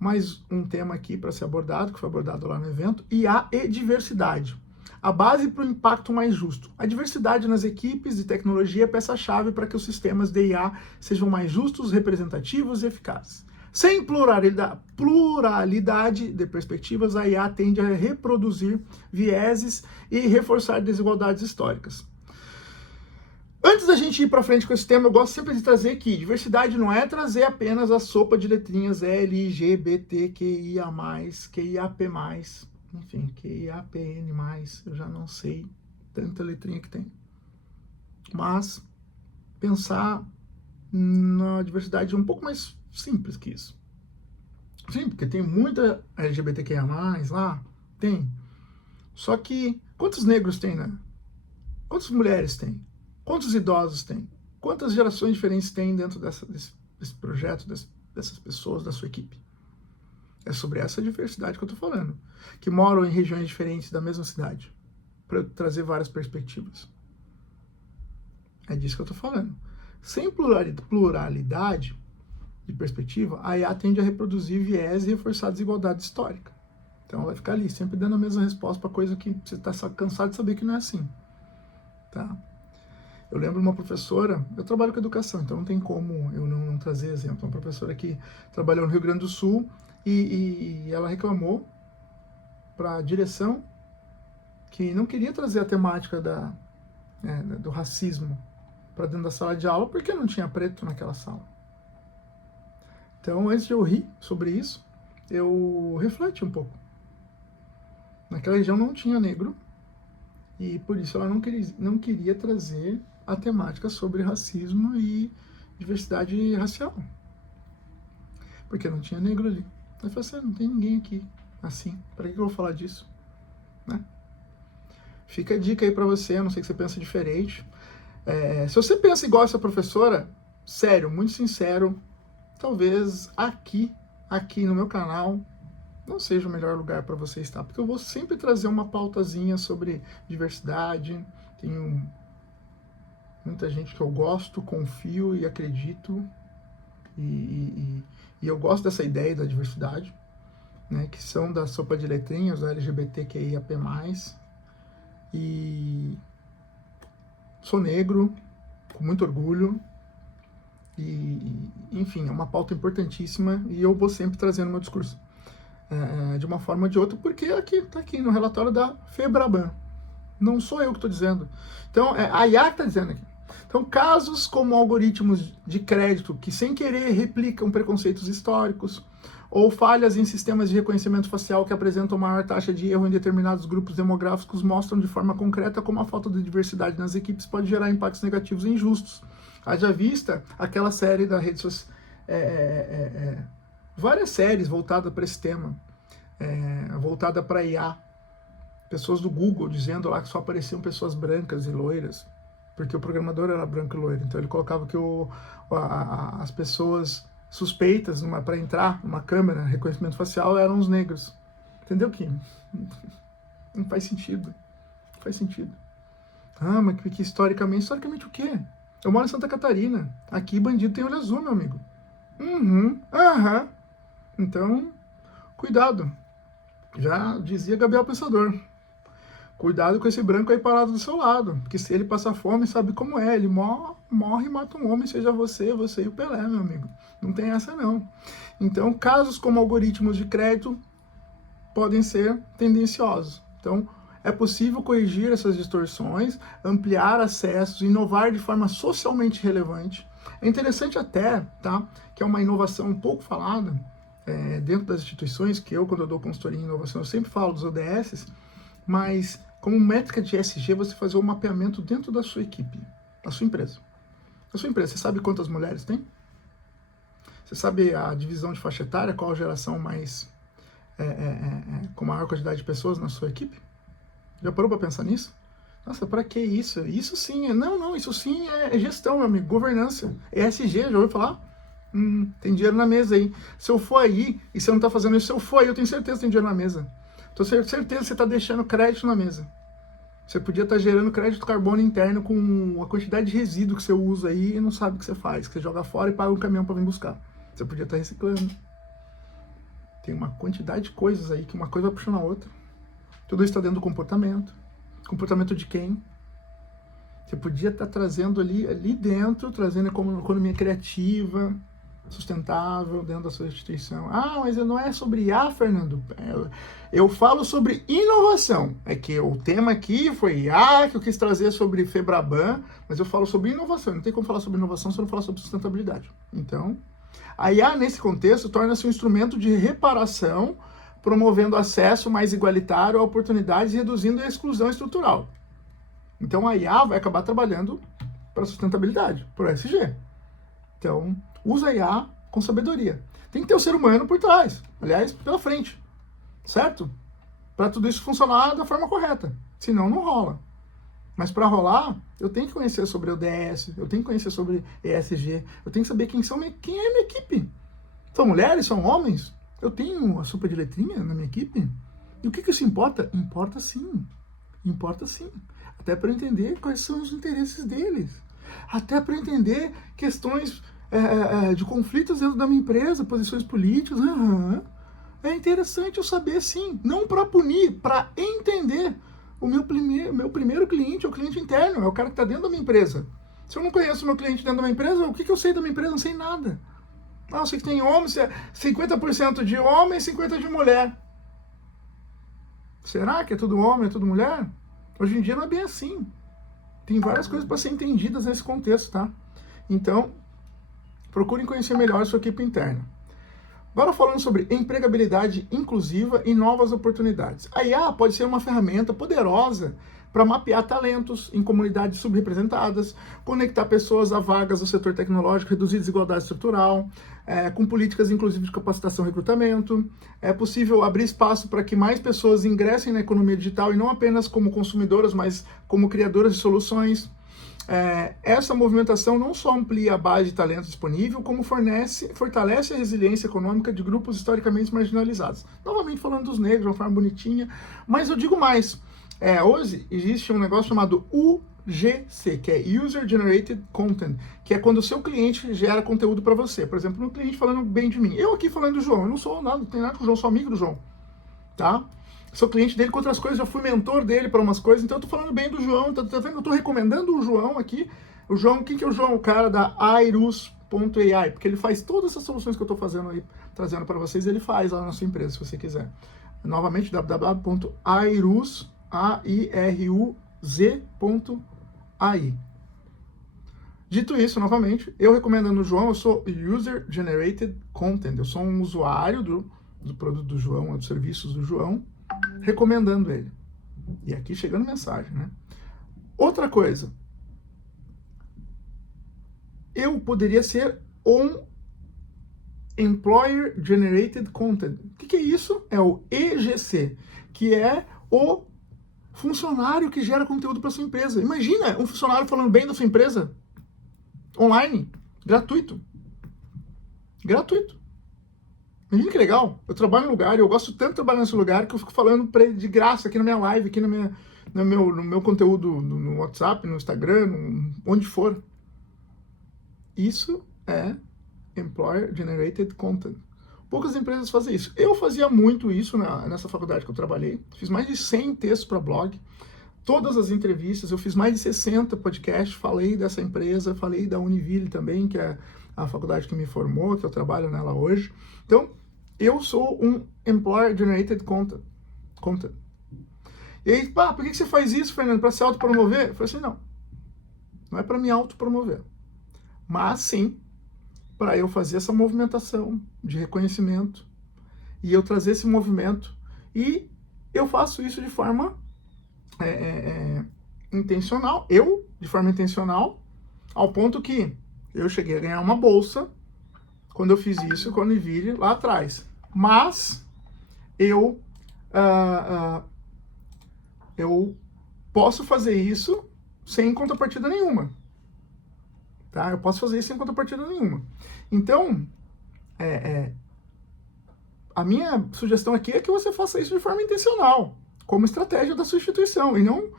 Mais um tema aqui para ser abordado, que foi abordado lá no evento, IA e diversidade. A base para o impacto mais justo. A diversidade nas equipes de tecnologia é peça-chave para que os sistemas de IA sejam mais justos, representativos e eficazes. Sem pluralidade de perspectivas, a IA tende a reproduzir vieses e reforçar desigualdades históricas. Antes da gente ir para frente com esse tema, eu gosto sempre de trazer aqui, diversidade não é trazer apenas a sopa de letrinhas LGBTQIA+, QIAP+, enfim, QIAPN+, eu já não sei tanta letrinha que tem. Mas pensar na diversidade um pouco mais simples que isso. Sim, porque tem muita LGBTQIA+, lá, tem. Só que, quantos negros tem, né? Quantas mulheres tem? Quantos idosos tem? Quantas gerações diferentes tem dentro desse projeto, dessas pessoas, da sua equipe? É sobre essa diversidade que eu estou falando. Que moram em regiões diferentes da mesma cidade. Para trazer várias perspectivas. É disso que eu estou falando. Sem pluralidade de perspectiva, a IA tende a reproduzir viés e reforçar a desigualdade histórica. Então ela vai ficar ali, sempre dando a mesma resposta para coisa que você está cansado de saber que não é assim. Tá? Eu lembro uma professora, eu trabalho com educação, então não tem como eu não trazer exemplo. Uma professora que trabalhou no Rio Grande do Sul e ela reclamou para a direção que não queria trazer a temática do racismo para dentro da sala de aula porque não tinha preto naquela sala. Então, antes de eu rir sobre isso, eu refleti um pouco. Naquela região não tinha negro e por isso ela não queria trazer a temática sobre racismo e diversidade racial. Porque não tinha negro ali. Eu falei assim, não tem ninguém aqui assim. Para que eu vou falar disso? Né? Fica a dica aí para você, a não sei que você pensa diferente. Se você pensa igual essa professora, sério, muito sincero, talvez aqui no meu canal, não seja o melhor lugar para você estar. Porque eu vou sempre trazer uma pautazinha sobre diversidade. Tenho muita gente que eu gosto, confio e acredito, e eu gosto dessa ideia da diversidade, né, que são da sopa de letrinhas, da LGBTQIAP+, e sou negro, com muito orgulho, e enfim, é uma pauta importantíssima, e eu vou sempre trazendo meu discurso, de uma forma ou de outra, porque está aqui no relatório da FEBRABAN, não sou eu que estou dizendo, então a IA que está dizendo aqui. Então, casos como algoritmos de crédito que sem querer replicam preconceitos históricos, ou falhas em sistemas de reconhecimento facial que apresentam maior taxa de erro em determinados grupos demográficos mostram de forma concreta como a falta de diversidade nas equipes pode gerar impactos negativos e injustos. Haja vista aquela série da rede social, várias séries voltadas para esse tema, voltada para IA, pessoas do Google dizendo lá que só apareciam pessoas brancas e loiras, porque o programador era branco e loiro, então ele colocava que as pessoas suspeitas para entrar numa câmera, reconhecimento facial, eram os negros. Entendeu, Kim? Não faz sentido. Não faz sentido. Ah, mas que historicamente... Historicamente o quê? Eu moro em Santa Catarina. Aqui bandido tem olho azul, meu amigo. Então, cuidado. Já dizia Gabriel Pensador. Cuidado com esse branco aí parado do seu lado, porque se ele passar fome, sabe como é, ele morre e mata um homem, seja você e o Pelé, meu amigo. Não tem essa não. Então, casos como algoritmos de crédito podem ser tendenciosos. Então, é possível corrigir essas distorções, ampliar acessos, inovar de forma socialmente relevante. É interessante até, tá, que é uma inovação um pouco falada dentro das instituições, que quando eu dou consultoria em inovação, eu sempre falo dos ODS, mas como métrica de ESG, você fazer um mapeamento dentro da sua equipe, da sua empresa. A sua empresa, você sabe quantas mulheres tem? Você sabe a divisão de faixa etária, qual a geração mais com maior quantidade de pessoas na sua equipe? Já parou para pensar nisso? Nossa, para que isso? Isso sim isso sim é gestão, meu amigo, governança. ESG, já ouviu falar? Tem dinheiro na mesa aí. Se eu for aí, e você não está fazendo isso, se eu for aí, eu tenho certeza que tem dinheiro na mesa. Tenho certeza que você está deixando crédito na mesa. Você podia estar gerando crédito carbono interno com a quantidade de resíduo que você usa aí e não sabe o que você faz, que você joga fora e paga um caminhão para vir buscar. Você podia estar reciclando. Tem uma quantidade de coisas aí que uma coisa vai puxando a outra. Tudo isso está dentro do comportamento. Comportamento de quem? Você podia estar trazendo ali dentro, trazendo economia criativa, sustentável dentro da sua instituição. Ah, mas não é sobre IA, Fernando. Eu falo sobre inovação. É que o tema aqui foi IA, que eu quis trazer sobre Febraban, mas eu falo sobre inovação. Não tem como falar sobre inovação se eu não falar sobre sustentabilidade. Então, a IA, nesse contexto, torna-se um instrumento de reparação, promovendo acesso mais igualitário a oportunidades e reduzindo a exclusão estrutural. Então, a IA vai acabar trabalhando para sustentabilidade, por ESG. Então, usa a IA com sabedoria. Tem que ter o ser humano por trás, aliás, pela frente, certo? Para tudo isso funcionar da forma correta. Senão, não rola. Mas para rolar, eu tenho que conhecer sobre ODS, eu tenho que conhecer sobre ESG, eu tenho que saber quem é a minha equipe. São mulheres, são homens? Eu tenho a sopa de letrinha na minha equipe? E o que isso importa? Importa sim. Importa sim. Até para entender quais são os interesses deles. Até para entender questões de conflitos dentro da minha empresa, posições políticas. É interessante eu saber sim. Não para punir, para entender. O meu primeiro cliente é o cliente interno, é o cara que está dentro da minha empresa. Se eu não conheço o meu cliente dentro da minha empresa, o que eu sei da minha empresa? Não sei nada. Eu sei que tem homens, 50% de homem e 50% de mulher. Será que é tudo homem, é tudo mulher? Hoje em dia não é bem assim. Tem várias coisas para ser entendidas nesse contexto, tá? Então, procurem conhecer melhor a sua equipe interna. Agora falando sobre empregabilidade inclusiva e novas oportunidades. A IA pode ser uma ferramenta poderosa para mapear talentos em comunidades subrepresentadas, conectar pessoas a vagas do setor tecnológico, reduzir desigualdade estrutural, com políticas inclusivas de capacitação e recrutamento. É possível abrir espaço para que mais pessoas ingressem na economia digital e não apenas como consumidoras, mas como criadoras de soluções. Essa movimentação não só amplia a base de talento disponível, como fortalece a resiliência econômica de grupos historicamente marginalizados. Novamente falando dos negros, de uma forma bonitinha, mas eu digo mais. Hoje existe um negócio chamado UGC, que é User Generated Content, que é quando o seu cliente gera conteúdo para você. Por exemplo, um cliente falando bem de mim. Eu aqui falando do João, eu não sou nada, não tenho nada com o João, sou amigo do João. Tá? Sou cliente dele com outras coisas, já fui mentor dele para umas coisas, então eu tô falando bem do João, tá vendo? Eu tô recomendando o João aqui. O João, quem que é o João? O cara da Airus.ai, porque ele faz todas essas soluções que eu tô fazendo aí, trazendo para vocês, ele faz lá na sua empresa, se você quiser. Novamente, www.airuz.ai. Dito isso, novamente, eu recomendando o João, eu sou User Generated Content, eu sou um usuário do produto do João, dos serviços do João, recomendando ele. E aqui chegando mensagem, né? Outra coisa, eu poderia ser um Employer Generated Content. O que é isso? É o EGC, que é o funcionário que gera conteúdo para sua empresa. Imagina um funcionário falando bem da sua empresa, online, gratuito. Gratuito. Imagina que legal. Eu trabalho em um lugar, eu gosto tanto de trabalhar nesse lugar que eu fico falando para ele de graça aqui na minha live, aqui no meu conteúdo no WhatsApp, no Instagram, onde for. Isso é Employer Generated Content. Poucas empresas fazem isso. Eu fazia muito isso nessa faculdade que eu trabalhei. Fiz mais de 100 textos para blog. Todas as entrevistas, eu fiz mais de 60 podcasts, falei dessa empresa, falei da Univille também, que é a faculdade que me formou, que eu trabalho nela hoje. Então, eu sou um Employer Generated Content. E aí, por que você faz isso, Fernando? Para se autopromover? Eu falei assim, não é para me autopromover, mas sim para eu fazer essa movimentação de reconhecimento e eu trazer esse movimento. E eu faço isso de forma intencional, de forma intencional, ao ponto que eu cheguei a ganhar uma bolsa quando eu fiz isso com a NVIDIA lá atrás. Mas eu posso fazer isso sem contrapartida nenhuma. Tá? Eu posso fazer isso sem contrapartida nenhuma. Então, a minha sugestão aqui é que você faça isso de forma intencional, como estratégia da substituição, e não,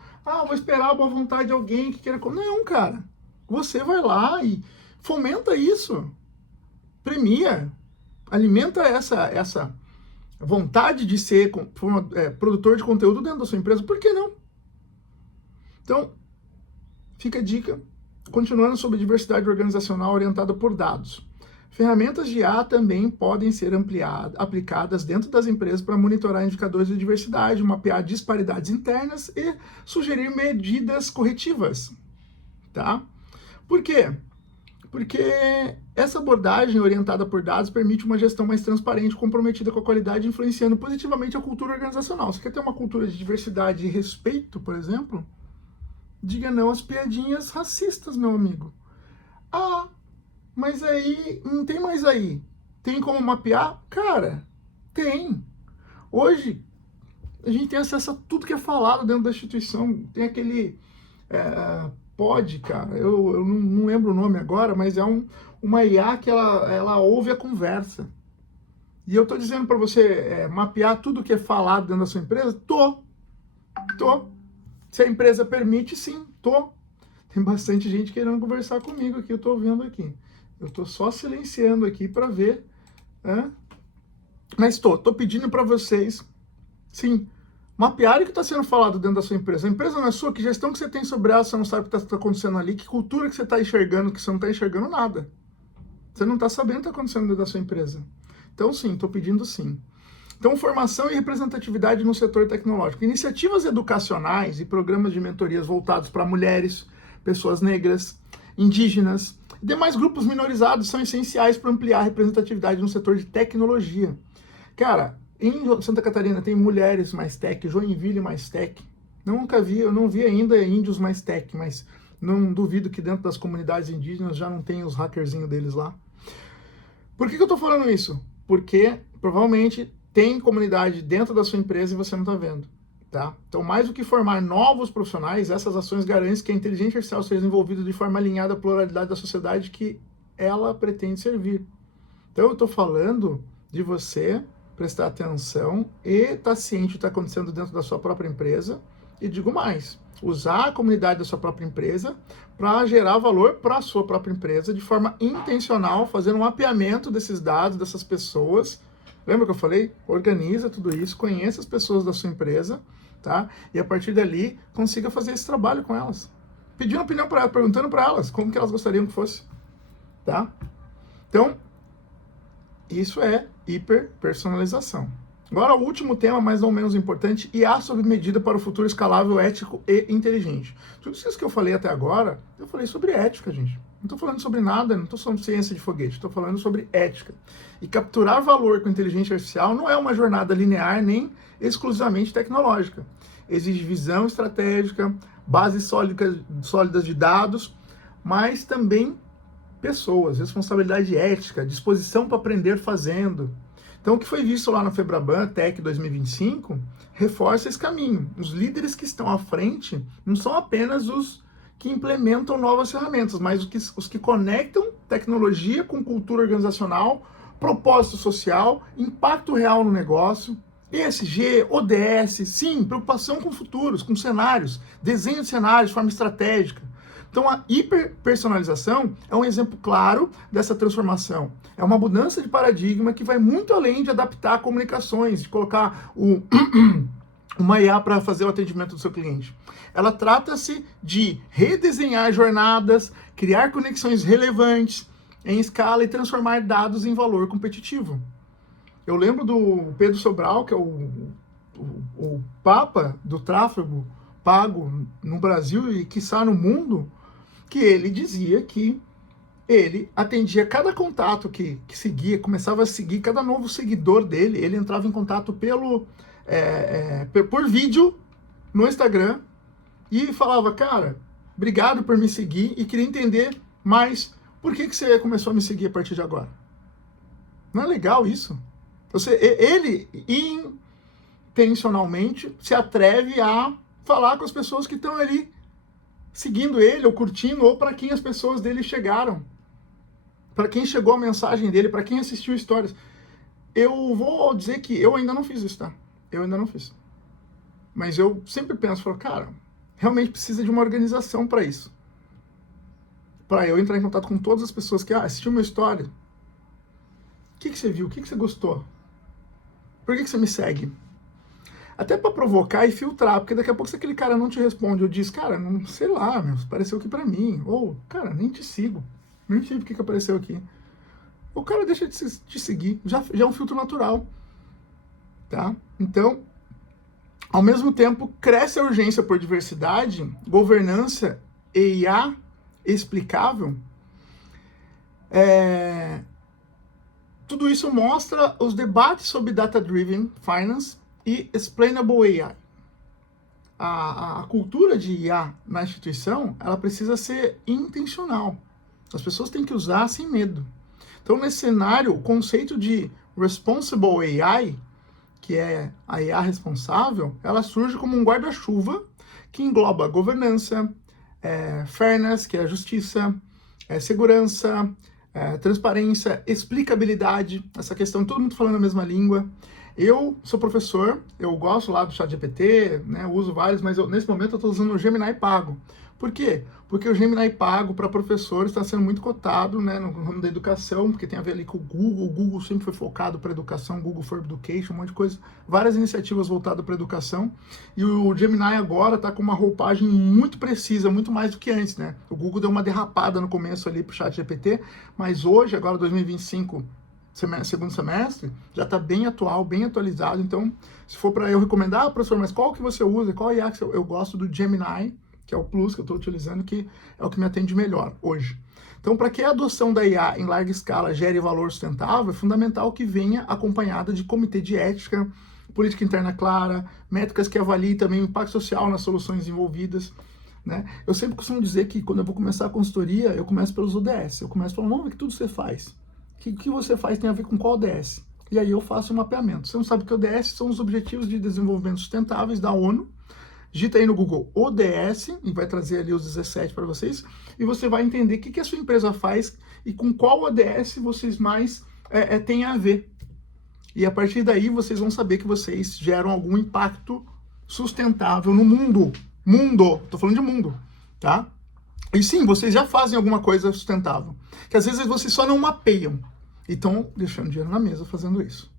vou esperar a boa vontade de alguém que queira... Não, cara. Você vai lá e fomenta isso, premia, alimenta essa vontade de ser produtor de conteúdo dentro da sua empresa. Por que não? Então, fica a dica, continuando sobre diversidade organizacional orientada por dados. Ferramentas de IA também podem ser aplicadas dentro das empresas para monitorar indicadores de diversidade, mapear disparidades internas e sugerir medidas corretivas. Tá? Por quê? Porque essa abordagem orientada por dados permite uma gestão mais transparente, comprometida com a qualidade, influenciando positivamente a cultura organizacional. Você quer ter uma cultura de diversidade e respeito, por exemplo? Diga não às piadinhas racistas, meu amigo. Mas aí, não tem mais aí. Tem como mapear? Cara, tem. Hoje, a gente tem acesso a tudo que é falado dentro da instituição. Tem aquele cara, eu não lembro o nome agora, mas é uma IA que ela ouve a conversa. E eu tô dizendo para você mapear tudo que é falado dentro da sua empresa? Tô. Se a empresa permite, sim, tô. Tem bastante gente querendo conversar comigo aqui, eu tô vendo aqui. Eu tô só silenciando aqui para ver. Mas tô pedindo para vocês, sim, mapear o que está sendo falado dentro da sua empresa. A empresa não é sua, que gestão que você tem sobre ela, você não sabe o que está acontecendo ali, que cultura que você está enxergando, que você não está enxergando nada. Você não está sabendo o que está acontecendo dentro da sua empresa. Então, sim, estou pedindo sim. Então, formação e representatividade no setor tecnológico. Iniciativas educacionais e programas de mentorias voltados para mulheres, pessoas negras, indígenas e demais grupos minorizados são essenciais para ampliar a representatividade no setor de tecnologia. Cara, em Santa Catarina tem mulheres mais tech, Joinville mais tech. Eu não vi ainda índios mais tech, mas não duvido que dentro das comunidades indígenas já não tem os hackerzinhos deles lá. Por que eu tô falando isso? Porque provavelmente tem comunidade dentro da sua empresa e você não tá vendo, tá? Então, mais do que formar novos profissionais, essas ações garantem que a inteligência artificial seja desenvolvida de forma alinhada à pluralidade da sociedade que ela pretende servir. Então, eu tô falando de você prestar atenção e estar ciente do que está acontecendo dentro da sua própria empresa. E digo mais, usar a comunidade da sua própria empresa para gerar valor para a sua própria empresa de forma intencional, fazendo um mapeamento desses dados, dessas pessoas. Lembra que eu falei? Organiza tudo isso, conheça as pessoas da sua empresa, tá? E a partir dali, consiga fazer esse trabalho com elas. Pedindo opinião para elas, perguntando para elas como que elas gostariam que fosse, tá? Então, isso é hiperpersonalização. Agora, o último tema, mas não menos importante, IA sob medida para o futuro escalável, ético e inteligente. Tudo isso que eu falei até agora, eu falei sobre ética, gente. Não estou falando sobre nada, não estou falando de ciência de foguete, estou falando sobre ética. E capturar valor com inteligência artificial não é uma jornada linear nem exclusivamente tecnológica. Exige visão estratégica, bases sólidas de dados, mas também pessoas, responsabilidade ética, disposição para aprender fazendo. Então, o que foi visto lá na Febraban Tech 2025 reforça esse caminho. Os líderes que estão à frente não são apenas os que implementam novas ferramentas, mas os que conectam tecnologia com cultura organizacional, propósito social, impacto real no negócio, ESG, ODS, sim, preocupação com futuros, com cenários, desenho de cenários de forma estratégica. Então, a hiperpersonalização é um exemplo claro dessa transformação. É uma mudança de paradigma que vai muito além de adaptar comunicações, de colocar uma IA para fazer o atendimento do seu cliente. Ela trata-se de redesenhar jornadas, criar conexões relevantes em escala e transformar dados em valor competitivo. Eu lembro do Pedro Sobral, que é o papa do tráfego pago no Brasil e quiçá no mundo, que ele dizia que ele atendia cada contato que seguia, começava a seguir cada novo seguidor dele, ele entrava em contato por vídeo no Instagram e falava, cara, obrigado por me seguir e queria entender mais por que você começou a me seguir a partir de agora. Não é legal isso? Ele intencionalmente se atreve a falar com as pessoas que estão ali seguindo ele, ou curtindo, ou para quem as pessoas dele chegaram. Para quem chegou a mensagem dele, para quem assistiu histórias. Eu vou dizer que eu ainda não fiz isso, tá? Eu ainda não fiz. Mas eu sempre penso, falo, cara, realmente precisa de uma organização para isso. Para eu entrar em contato com todas as pessoas que assistiu minha história. O que você viu? O que você gostou? Por que você me segue? Até para provocar e filtrar, porque daqui a pouco se aquele cara não te responde, eu diz, cara, não sei lá, meu, apareceu aqui para mim. Ou, cara, nem te sigo. Nem sei porque que apareceu aqui. O cara deixa de te seguir. Já é um filtro natural. Tá? Então, ao mesmo tempo, cresce a urgência por diversidade, governança e IA explicável. Tudo isso mostra os debates sobre Data-Driven Finance e Explainable AI. A cultura de IA na instituição, ela precisa ser intencional. As pessoas têm que usar sem medo. Então, nesse cenário, o conceito de Responsible AI, que é a IA responsável, ela surge como um guarda-chuva que engloba governança, fairness, que é a justiça, segurança, transparência, explicabilidade, essa questão, todo mundo falando a mesma língua. Eu sou professor, eu gosto lá do ChatGPT, né, uso vários, mas nesse momento eu estou usando o Gemini pago. Por quê? Porque o Gemini pago para professores está sendo muito cotado, né, no ramo da educação, porque tem a ver ali com o Google sempre foi focado para educação, Google for Education, um monte de coisa, várias iniciativas voltadas para educação, e o Gemini agora está com uma roupagem muito precisa, muito mais do que antes, né? O Google deu uma derrapada no começo ali para o ChatGPT, mas hoje, agora 2025, segundo semestre, já está bem atual, bem atualizado. Então, se for para eu recomendar, professor, mas qual que você usa, qual IA que eu gosto do Gemini, que é o Plus que eu estou utilizando, que é o que me atende melhor hoje. Então, para que a adoção da IA em larga escala gere valor sustentável, é fundamental que venha acompanhada de comitê de ética, política interna clara, métricas que avaliem também o impacto social nas soluções envolvidas. Né? Eu sempre costumo dizer que quando eu vou começar a consultoria, eu começo pelos ODS. Eu começo falando, vamos ver que tudo você faz. O que você faz tem a ver com qual ODS? E aí eu faço um mapeamento. Você não sabe que ODS são os Objetivos de Desenvolvimento Sustentáveis da ONU. Digita aí no Google ODS e vai trazer ali os 17 para vocês. E você vai entender o que a sua empresa faz e com qual ODS vocês mais têm a ver. E a partir daí vocês vão saber que vocês geram algum impacto sustentável no mundo. Tô falando de mundo, tá? E sim, vocês já fazem alguma coisa sustentável. Que às vezes vocês só não mapeiam. E estão deixando dinheiro na mesa fazendo isso.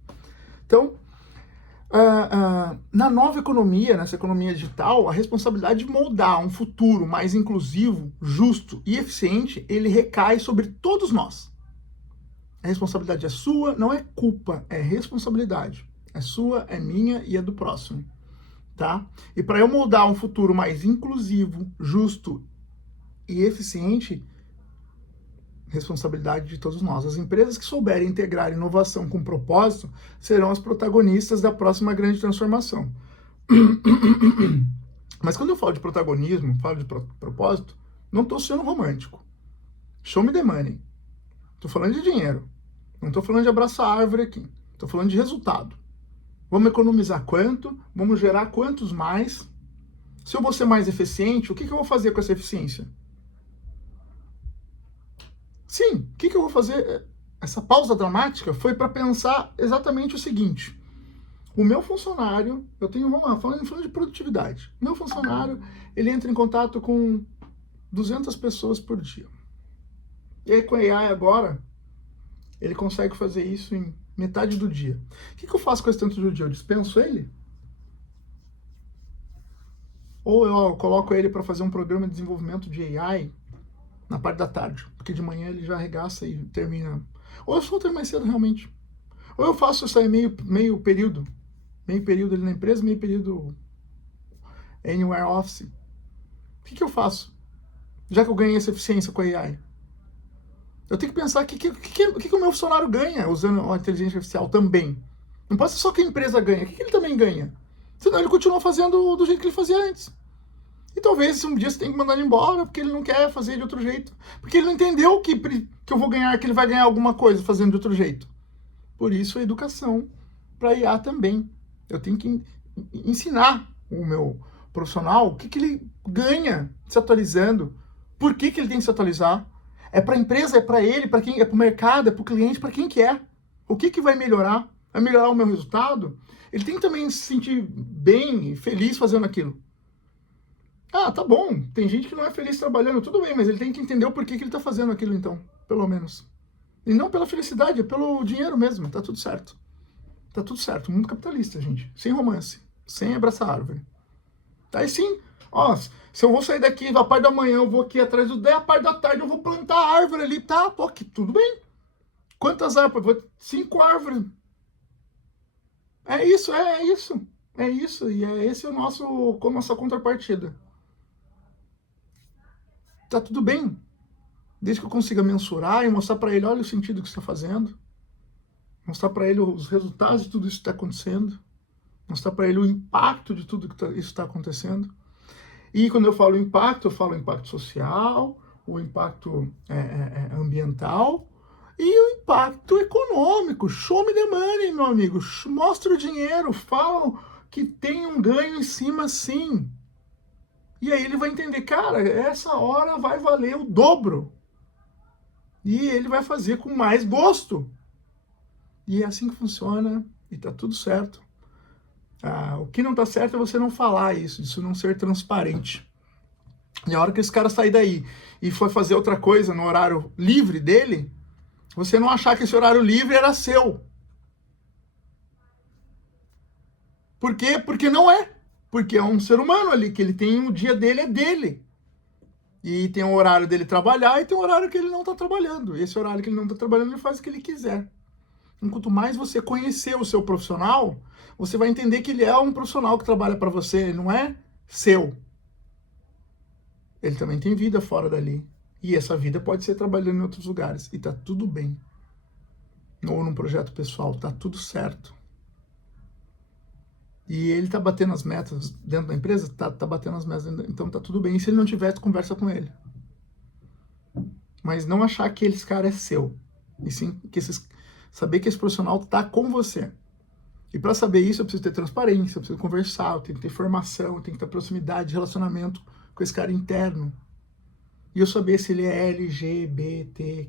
Então, na nova economia, nessa economia digital, a responsabilidade de moldar um futuro mais inclusivo, justo e eficiente, ele recai sobre todos nós. A responsabilidade é sua, não é culpa, é responsabilidade. É sua, é minha e é do próximo. Tá? E para eu moldar um futuro mais inclusivo, justo e eficiente, responsabilidade de todos nós. As empresas que souberem integrar inovação com propósito serão as protagonistas da próxima grande transformação. Mas quando eu falo de protagonismo, falo de propósito, não estou sendo romântico. Show me the money. Estou falando de dinheiro. Não estou falando de abraçar a árvore aqui. Estou falando de resultado. Vamos economizar quanto? Vamos gerar quantos mais? Se eu vou ser mais eficiente, o que eu vou fazer com essa eficiência? Sim, o que eu vou fazer? Essa pausa dramática foi para pensar exatamente o seguinte. O meu funcionário, eu tenho, vamos lá, falando de produtividade. O meu funcionário, ele entra em contato com 200 pessoas por dia. E aí com a AI agora, ele consegue fazer isso em metade do dia. O que eu faço com esse tanto do dia? Eu dispenso ele? Ou eu coloco ele para fazer um programa de desenvolvimento de AI na parte da tarde, porque de manhã ele já arregaça e termina. Ou eu solto ele mais cedo realmente. Ou eu faço isso aí meio período ali na empresa, meio período anywhere office. O que eu faço? Já que eu ganhei essa eficiência com a AI. Eu tenho que pensar o que o meu funcionário ganha usando a inteligência artificial também. Não pode ser só que a empresa ganha. O que ele também ganha? Senão ele continua fazendo do jeito que ele fazia antes. E talvez um dia você tenha que mandar ele embora porque ele não quer fazer de outro jeito. Porque ele não entendeu que eu vou ganhar, que ele vai ganhar alguma coisa fazendo de outro jeito. Por isso a educação para IA também. Eu tenho que ensinar o meu profissional o que ele ganha se atualizando, por que ele tem que se atualizar. É para a empresa, é para ele, para quem, é para o mercado, é para o cliente, para quem quer. O que vai melhorar? Vai melhorar o meu resultado? Ele tem que também se sentir bem e feliz fazendo aquilo. Ah, tá bom, tem gente que não é feliz trabalhando, tudo bem, mas ele tem que entender o porquê que ele está fazendo aquilo então, pelo menos. E não pela felicidade, é pelo dinheiro mesmo, tá tudo certo. Tá tudo certo, mundo capitalista, gente. Sem romance, sem abraçar a árvore. Aí sim, ó, se eu vou sair daqui da parte da manhã, eu vou aqui atrás do 10, a parte da tarde eu vou plantar a árvore ali, tá? Pô, que tudo bem. Quantas árvores? 5 árvores. É isso, é isso. É isso, e é esse o nosso, a nossa contrapartida. Tá tudo bem. Desde que eu consiga mensurar e mostrar para ele, olha o sentido que você está fazendo. Mostrar para ele os resultados de tudo isso que está acontecendo. Mostrar para ele o impacto de tudo que isso está acontecendo. E quando eu falo impacto social, o impacto ambiental e o impacto econômico. Show me the money, meu amigo. Mostra o dinheiro, fala que tem um ganho em cima sim. E aí ele vai entender, cara, essa hora vai valer o dobro. E ele vai fazer com mais gosto. E é assim que funciona e tá tudo certo. O que não tá certo é você não falar isso não ser transparente. E a hora que esse cara sair daí e for fazer outra coisa no horário livre dele, você não achar que esse horário livre era seu. Por quê? Porque não é. Porque é um ser humano ali, que ele tem o dia dele, é dele. E tem o horário dele trabalhar e tem o horário que ele não está trabalhando. E esse horário que ele não está trabalhando, ele faz o que ele quiser. Quanto mais você conhecer o seu profissional, você vai entender que ele é um profissional que trabalha para você, ele não é seu. Ele também tem vida fora dali. E essa vida pode ser trabalhando em outros lugares. E tá tudo bem. Ou num projeto pessoal, tá tudo certo. E ele tá batendo as metas dentro da empresa? Tá batendo as metas, então tá tudo bem. E se ele não tiver, tu conversa com ele. Mas não achar que esse cara é seu. E sim saber que esse profissional tá com você. E para saber isso, eu preciso ter transparência, eu preciso conversar, eu tenho que ter formação, eu tenho que ter proximidade, relacionamento com esse cara interno. E eu saber se ele é LGBTQIAPN+.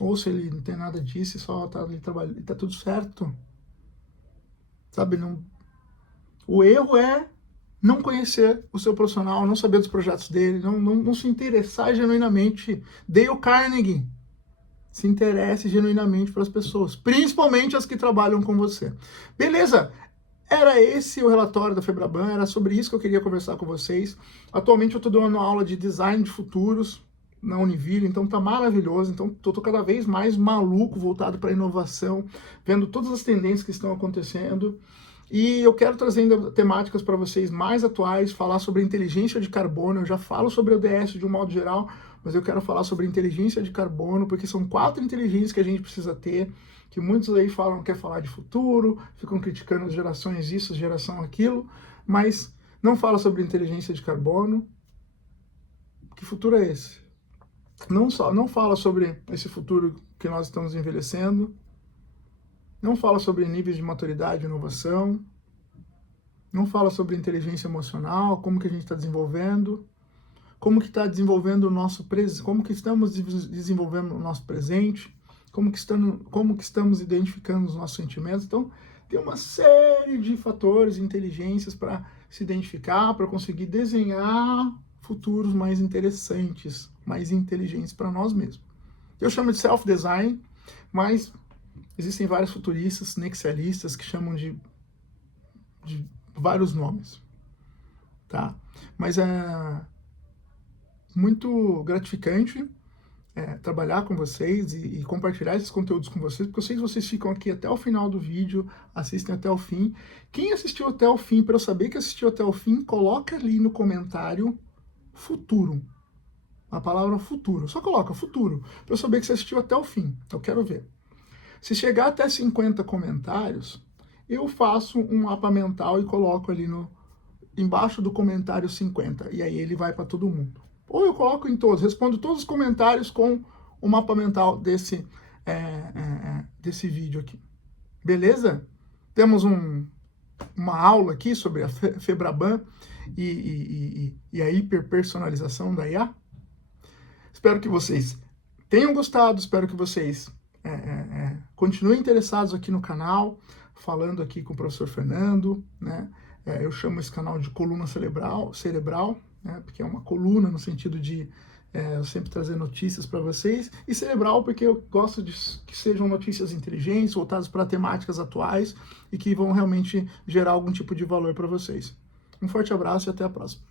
Ou se ele não tem nada disso e só tá ali trabalhando, e tá tudo certo. Sabe, não... O erro é não conhecer o seu profissional, não saber dos projetos dele, não se interessar genuinamente. Dale Carnegie. Se interesse genuinamente para as pessoas, principalmente as que trabalham com você. Beleza? Era esse o relatório da Febraban, era sobre isso que eu queria conversar com vocês. Atualmente eu estou dando aula de design de futuros na Univille, então tá maravilhoso. Então tô cada vez mais maluco, voltado para a inovação, vendo todas as tendências que estão acontecendo. E eu quero trazer ainda temáticas para vocês mais atuais, falar sobre inteligência de carbono. Eu já falo sobre o ODS de um modo geral, mas eu quero falar sobre inteligência de carbono, porque são 4 inteligências que a gente precisa ter, que muitos aí falam que quer falar de futuro, ficam criticando as gerações isso, geração aquilo, mas não fala sobre inteligência de carbono. Que futuro é esse? Não fala sobre esse futuro que nós estamos envelhecendo, não fala sobre níveis de maturidade e inovação, não fala sobre inteligência emocional, como que a gente está desenvolvendo, como que está desenvolvendo o nosso como que estamos desenvolvendo o nosso presente, como que estamos identificando os nossos sentimentos. Então, tem uma série de fatores, inteligências para se identificar, para conseguir desenhar futuros mais interessantes, mais inteligentes para nós mesmos. Eu chamo de self-design, mas existem vários futuristas, nexialistas, que chamam de vários nomes, tá? Mas é muito gratificante trabalhar com vocês e compartilhar esses conteúdos com vocês, porque eu sei que vocês ficam aqui até o final do vídeo, assistem até o fim. Quem assistiu até o fim, para eu saber que assistiu até o fim, coloca ali no comentário futuro. A palavra futuro. Só coloca futuro, para eu saber que você assistiu até o fim. Eu quero ver. Se chegar até 50 comentários, eu faço um mapa mental e coloco ali embaixo do comentário 50. E aí ele vai para todo mundo. Ou eu coloco em todos, respondo todos os comentários com o mapa mental desse vídeo aqui. Beleza? Temos uma aula aqui sobre a Febraban e a hiperpersonalização da IA. Espero que vocês tenham gostado, espero que vocês continuem interessados aqui no canal, falando aqui com o professor Fernando, né? Eu chamo esse canal de coluna cerebral, né? Porque é uma coluna no sentido de eu sempre trazer notícias para vocês, e cerebral porque eu gosto de que sejam notícias inteligentes, voltadas para temáticas atuais e que vão realmente gerar algum tipo de valor para vocês. Um forte abraço e até a próxima.